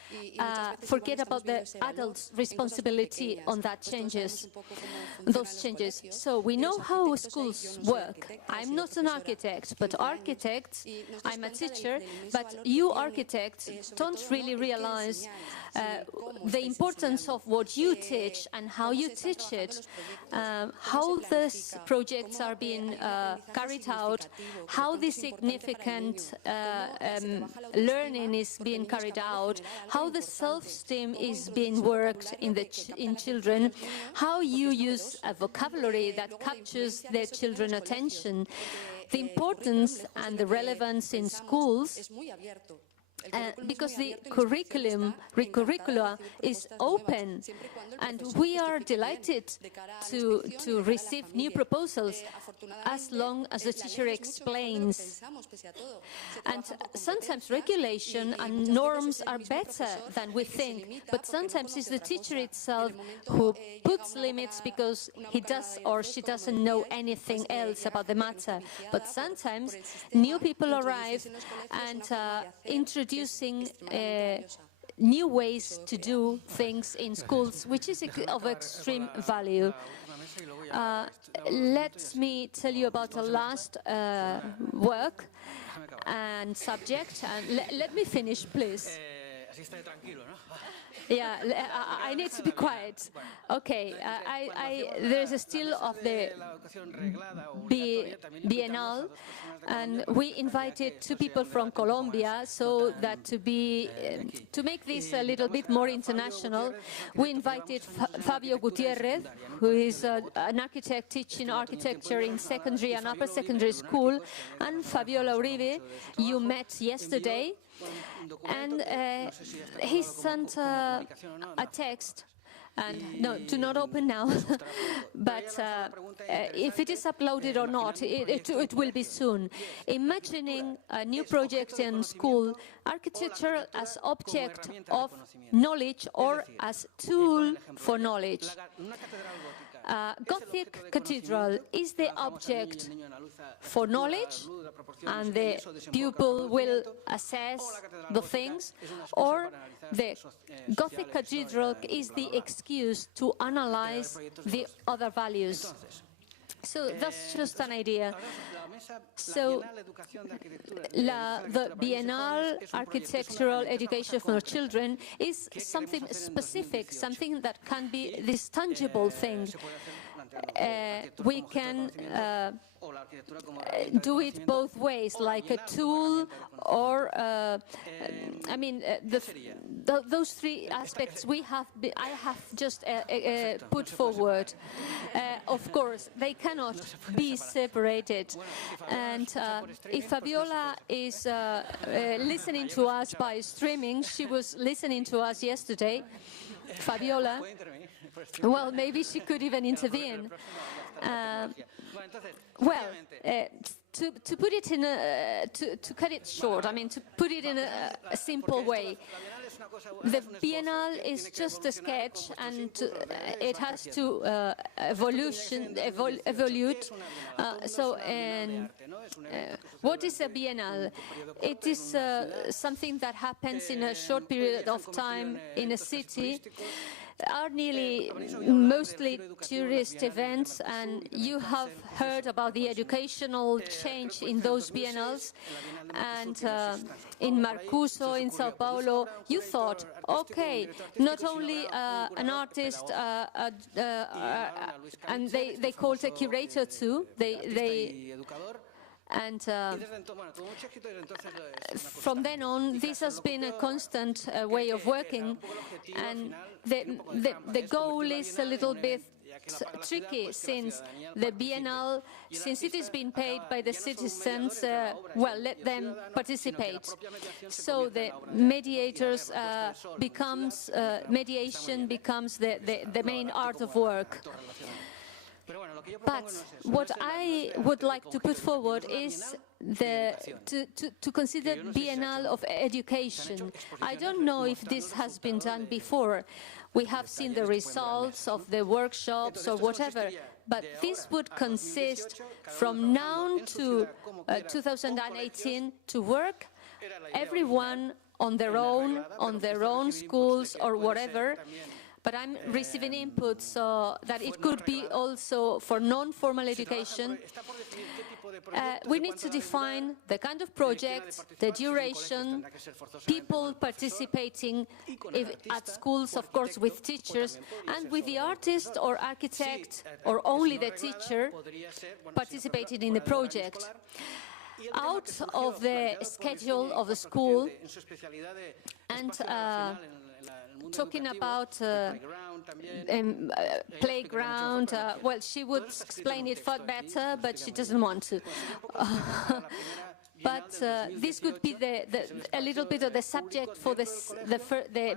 forget about the adults' responsibility on those changes. So we know how schools work. I'm not an architect, but architects, I'm a teacher, but you architects don't really realize the importance of what you teach and how you teach it, how these projects are being carried out, how the significant learning is being carried out, how the self-esteem is being worked in children, how you use a vocabulary that captures their children's attention. The importance and the relevance in schools because the curricula is open, and we are delighted to receive new proposals as long as the teacher explains. And sometimes regulation and norms are better than we think, but sometimes it's the teacher itself who puts limits because he does or she doesn't know anything else about the matter. But sometimes new people arrive and introducing new ways to do things in schools, which is of extreme value. Let me tell you about the last work and subject. And let me finish, please. Yeah, I need to be quiet. Okay, there's a still of the Bienal, and we invited 2 people from Colombia, so that to make this a little bit more international, we invited Fabio Gutierrez, who is an architect teaching architecture in secondary and upper secondary school, and Fabiola Uribe, you met yesterday. And he sent a text, and no, do not open now, but if it is uploaded or not, it will be soon. Imagining a new project in school, architecture as object of knowledge or as tool for knowledge. Gothic cathedral is the object for knowledge, and the pupil will assess the things, or the Gothic cathedral is the excuse to analyze the other values. So that's just an idea. So the Bienal Architectural Education for Children is something specific, something that can be this tangible thing. We can do it both ways, like a tool, or I mean, those 3 aspects I have just put forward. Of course, they cannot be separated. And if Fabiola is listening to us by streaming, she was listening to us yesterday. Fabiola, well, maybe she could even intervene. To put it in to cut it short, I mean, to put it in a simple way, the Bienal is just a sketch, and it has to evolute. What is a Bienal? It is something that happens in a short period of time in a city. Are mostly tourist events, and you have heard about the educational change in those biennales. And in Marcuso, in Sao Paulo, you thought, okay, not only an artist, and they called a curator too. And from then on, this has been a constant way of working, and the goal is a little bit tricky, since the Bienal, since it is being paid by the citizens, well, let them participate. So the mediators mediation becomes the main art of work. But what I would like to put forward is to consider Bienal of education. I don't know if this has been done before. We have seen the results of the workshops or whatever, but this would consist from now to 2018 to work, everyone on their own schools or whatever. But I'm receiving input so that it could be also for non-formal education. We need to define the kind of project, the duration, people participating at schools, of course, with teachers, and with the artist or architect, or only the teacher participating in the project. Out of the schedule of the school, and talking about playground, well, she would explain it far better, but she doesn't want to. but this would be a little bit of the subject for the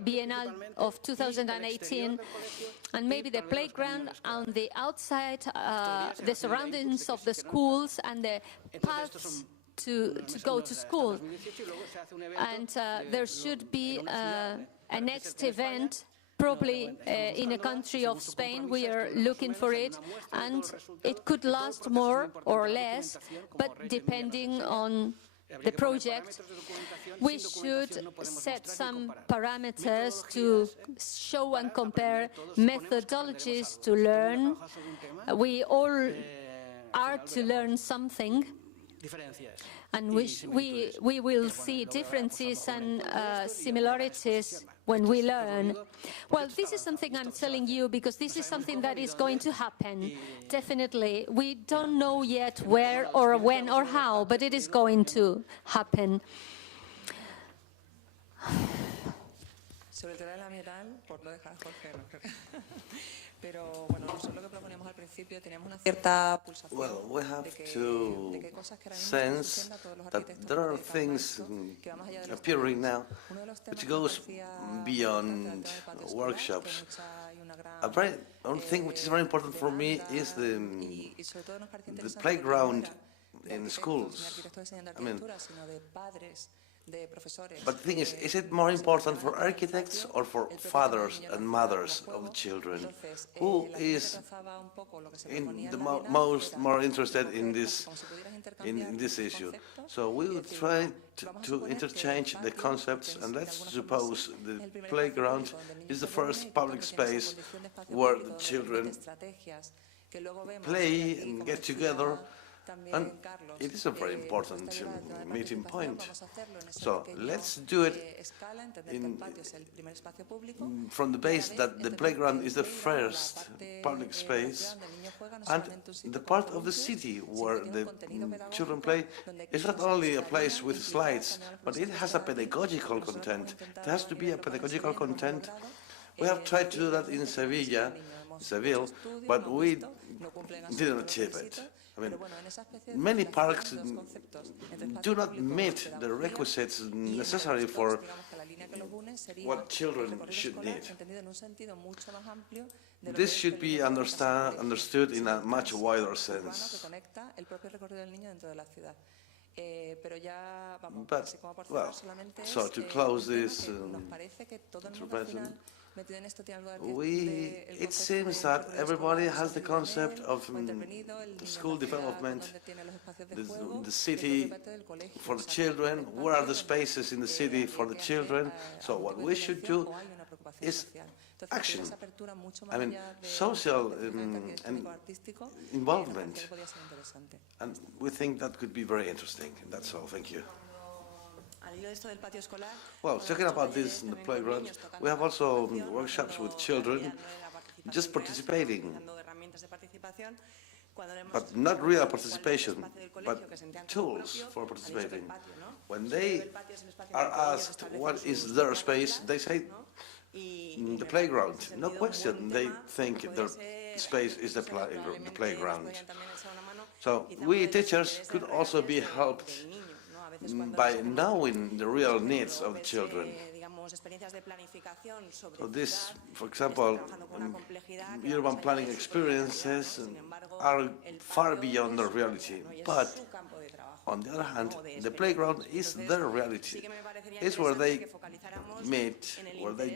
Bienal of 2018, and maybe the playground on the outside, the surroundings of the schools and the paths to go to school. And there should be a next event, probably in a country of Spain. We are looking for it, and it could last more or less, but depending on the project, we should set some parameters to show and compare methodologies to learn. We all are to learn something, and we will see differences and similarities when we learn. Well, this is something I'm telling you because this is something that is going to happen, definitely. We don't know yet where or when or how, but it is going to happen. Sobre el tema de la bienal, por no dejar a Jorge, pero bueno, nosotros lo que proponíamos al principio teníamos una cierta pulsación. Well, we have to sense that there are things appearing now which goes beyond workshops. One thing which is very important for me is the playground in schools. I mean, but the thing is it more important for architects or for fathers and mothers of the children? Who is more interested in this issue? So we will try to interchange the concepts, and let's suppose the playground is the first public space where the children play and get together. And it is a very important meeting point. So let's do it from the base that the playground is the first public space, and the part of the city where the children play is not only a place with slides, but it has a pedagogical content. There has to be a pedagogical content. We have tried to do that in Seville, but we didn't achieve it. I mean, many parks do not meet the requisites necessary for what children should need. This should be understood in a much wider sense. But, well, so to close this intervention, it seems that everybody has the concept of school development, the city for the children, where are the spaces in the city for the children. So what we should do is action, I mean, social involvement, and we think that could be very interesting. That's all. Thank you. Well, talking about this in the playground, we have also workshops with children just participating, but not real participation, but tools for participating. When they are asked what is their space, they say the playground. No question, they think their space is the playground. So we teachers could also be helped by knowing the real needs of the children. So this, for example, urban planning experiences are far beyond the reality. But on the other hand, the playground is their reality. It's where they meet, where they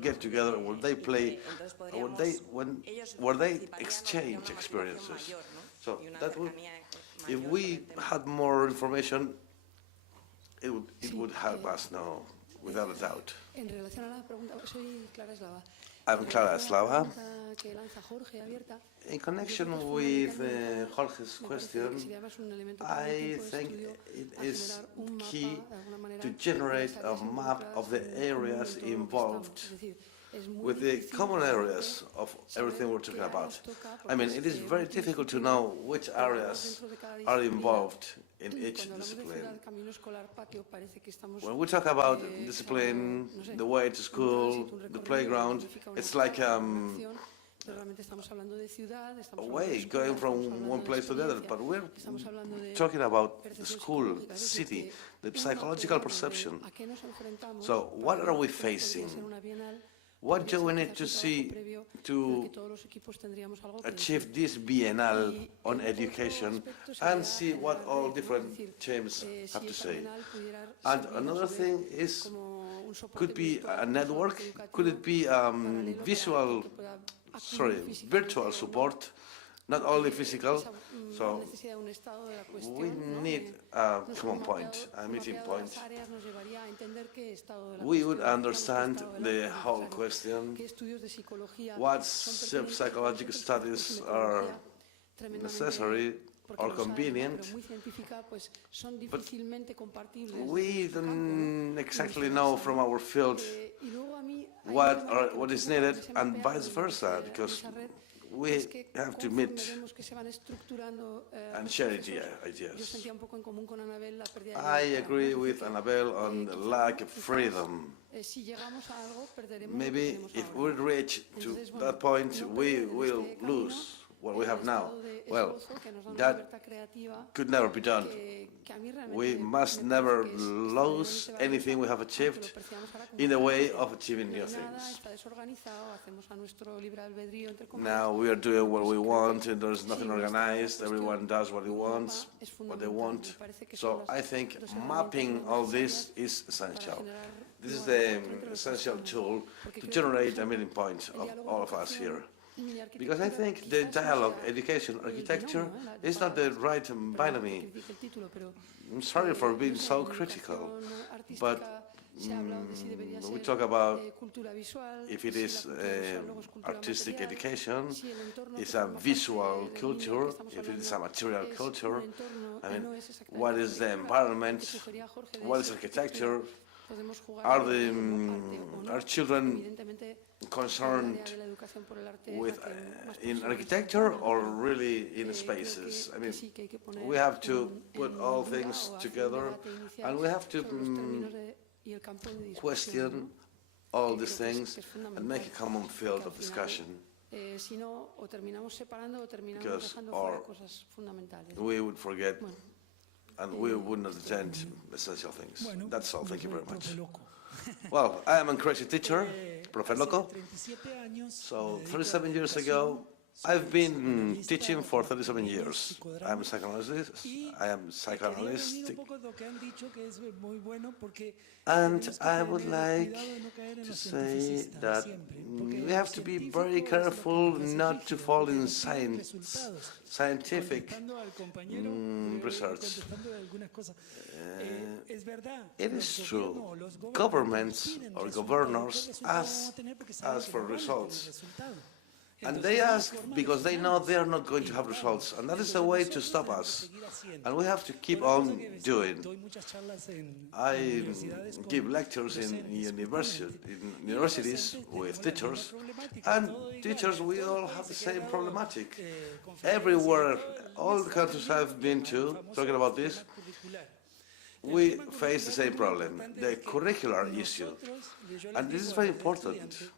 get together, where they play, where they exchange experiences. So that would, if we had more information, it would help us now, without a doubt. I'm Clara Eslava. In connection with Jorge's question, I think it is key to generate a map of the areas involved with the common areas of everything we're talking about. I mean, it is very difficult to know which areas are involved in each discipline. When we talk about discipline, the way to school, the playground, it's like way going from one place to the other, but we're talking about the school, the city, the psychological perception. So what are we facing? What do we need to see to achieve this biennial on education and see what all different teams have to say? And another thing is, could be a network, could it be virtual support, not only physical? So we need a common point, a meeting point. We would understand the whole question, what psychological studies are necessary or convenient, but we don't exactly know from our field what is needed, and vice versa, because we have to meet and share ideas. I agree with Anabel on the lack of freedom. Maybe if we reach to that point, we will lose what we have now. Well, that could never be done. We must never lose anything we have achieved in the way of achieving new things. Now we are doing what we want, and there's nothing organized. Everyone does what he wants, what they want. So I think mapping all this is essential. This is the essential tool to generate a meeting point of all of us here. Because I think the dialogue, education, architecture is not the right binary. I'm sorry for being so critical, but we talk about if it is artistic education, it's a visual culture, if it is a material culture. I mean, what is the environment? What is architecture? Are children concerned with in architecture or really in spaces? I mean, we have to put all things together, and we have to question all these things and make a common field of discussion. Because or we would forget and we would not attend essential things. That's all. Thank you very much. Well, I am a crazy teacher, Profe Loco. So 37 years ago, I've been teaching for 37 years. I'm a psychoanalyst. And I would like to say that we have to be very careful not to fall in scientific research. It is true, governments or governors ask for results. And they ask because they know they are not going to have results. And that is a way to stop us. And we have to keep on doing. I give lectures in universities with teachers. And teachers, we all have the same problematic. Everywhere, all the countries I've been to, talking about this, we face the same problem, the curricular issue. And this is very important.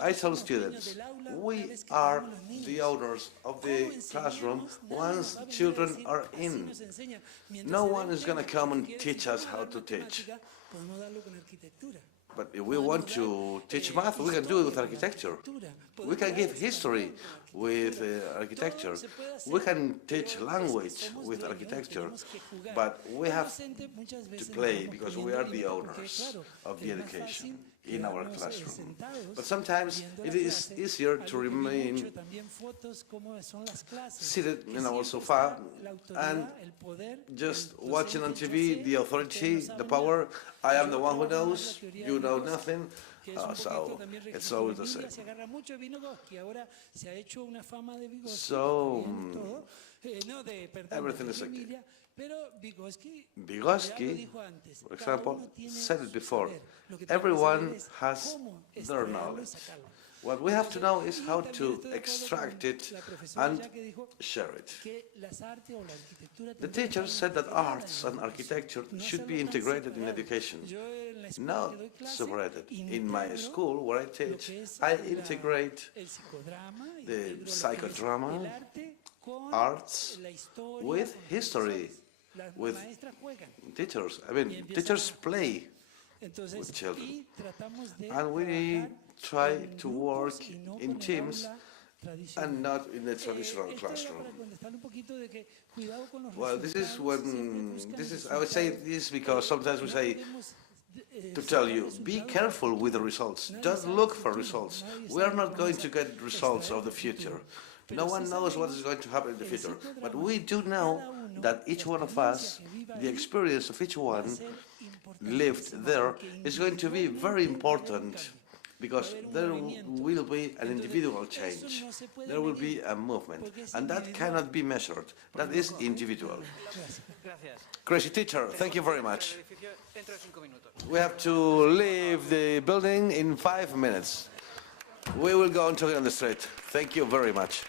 I tell students, we are the owners of the classroom once children are in. No one is going to come and teach us how to teach. But if we want to teach math, we can do it with architecture. We can give history with architecture. We can teach language with architecture. But we have to play because we are the owners of the education in our classroom. But sometimes it is easier to remain seated in our sofa and just watching on TV the authority, the power. I am the one who knows, you know nothing. So it's always the same. So everything is okay. Vygotsky, for example, said it before. Everyone has their knowledge. What we have to know is how to extract it and share it. The teacher said that arts and architecture should be integrated in education, not separated. In my school, where I teach, I integrate the psychodrama, arts, with history, with teachers. I mean, teachers play with children, and we try to work in teams and not in the traditional classroom. Well, I would say this because sometimes we say to tell you, be careful with the results. Don't look for results. We are not going to get results of the future. No one knows what is going to happen in the future. But we do know that each one of us, the experience of each one lived there, is going to be very important, because there will be an individual change. There will be a movement, and that cannot be measured. That is individual. Crazy teacher, thank you very much. We have to leave the building in 5 minutes. We will go on talking on the street. Thank you very much.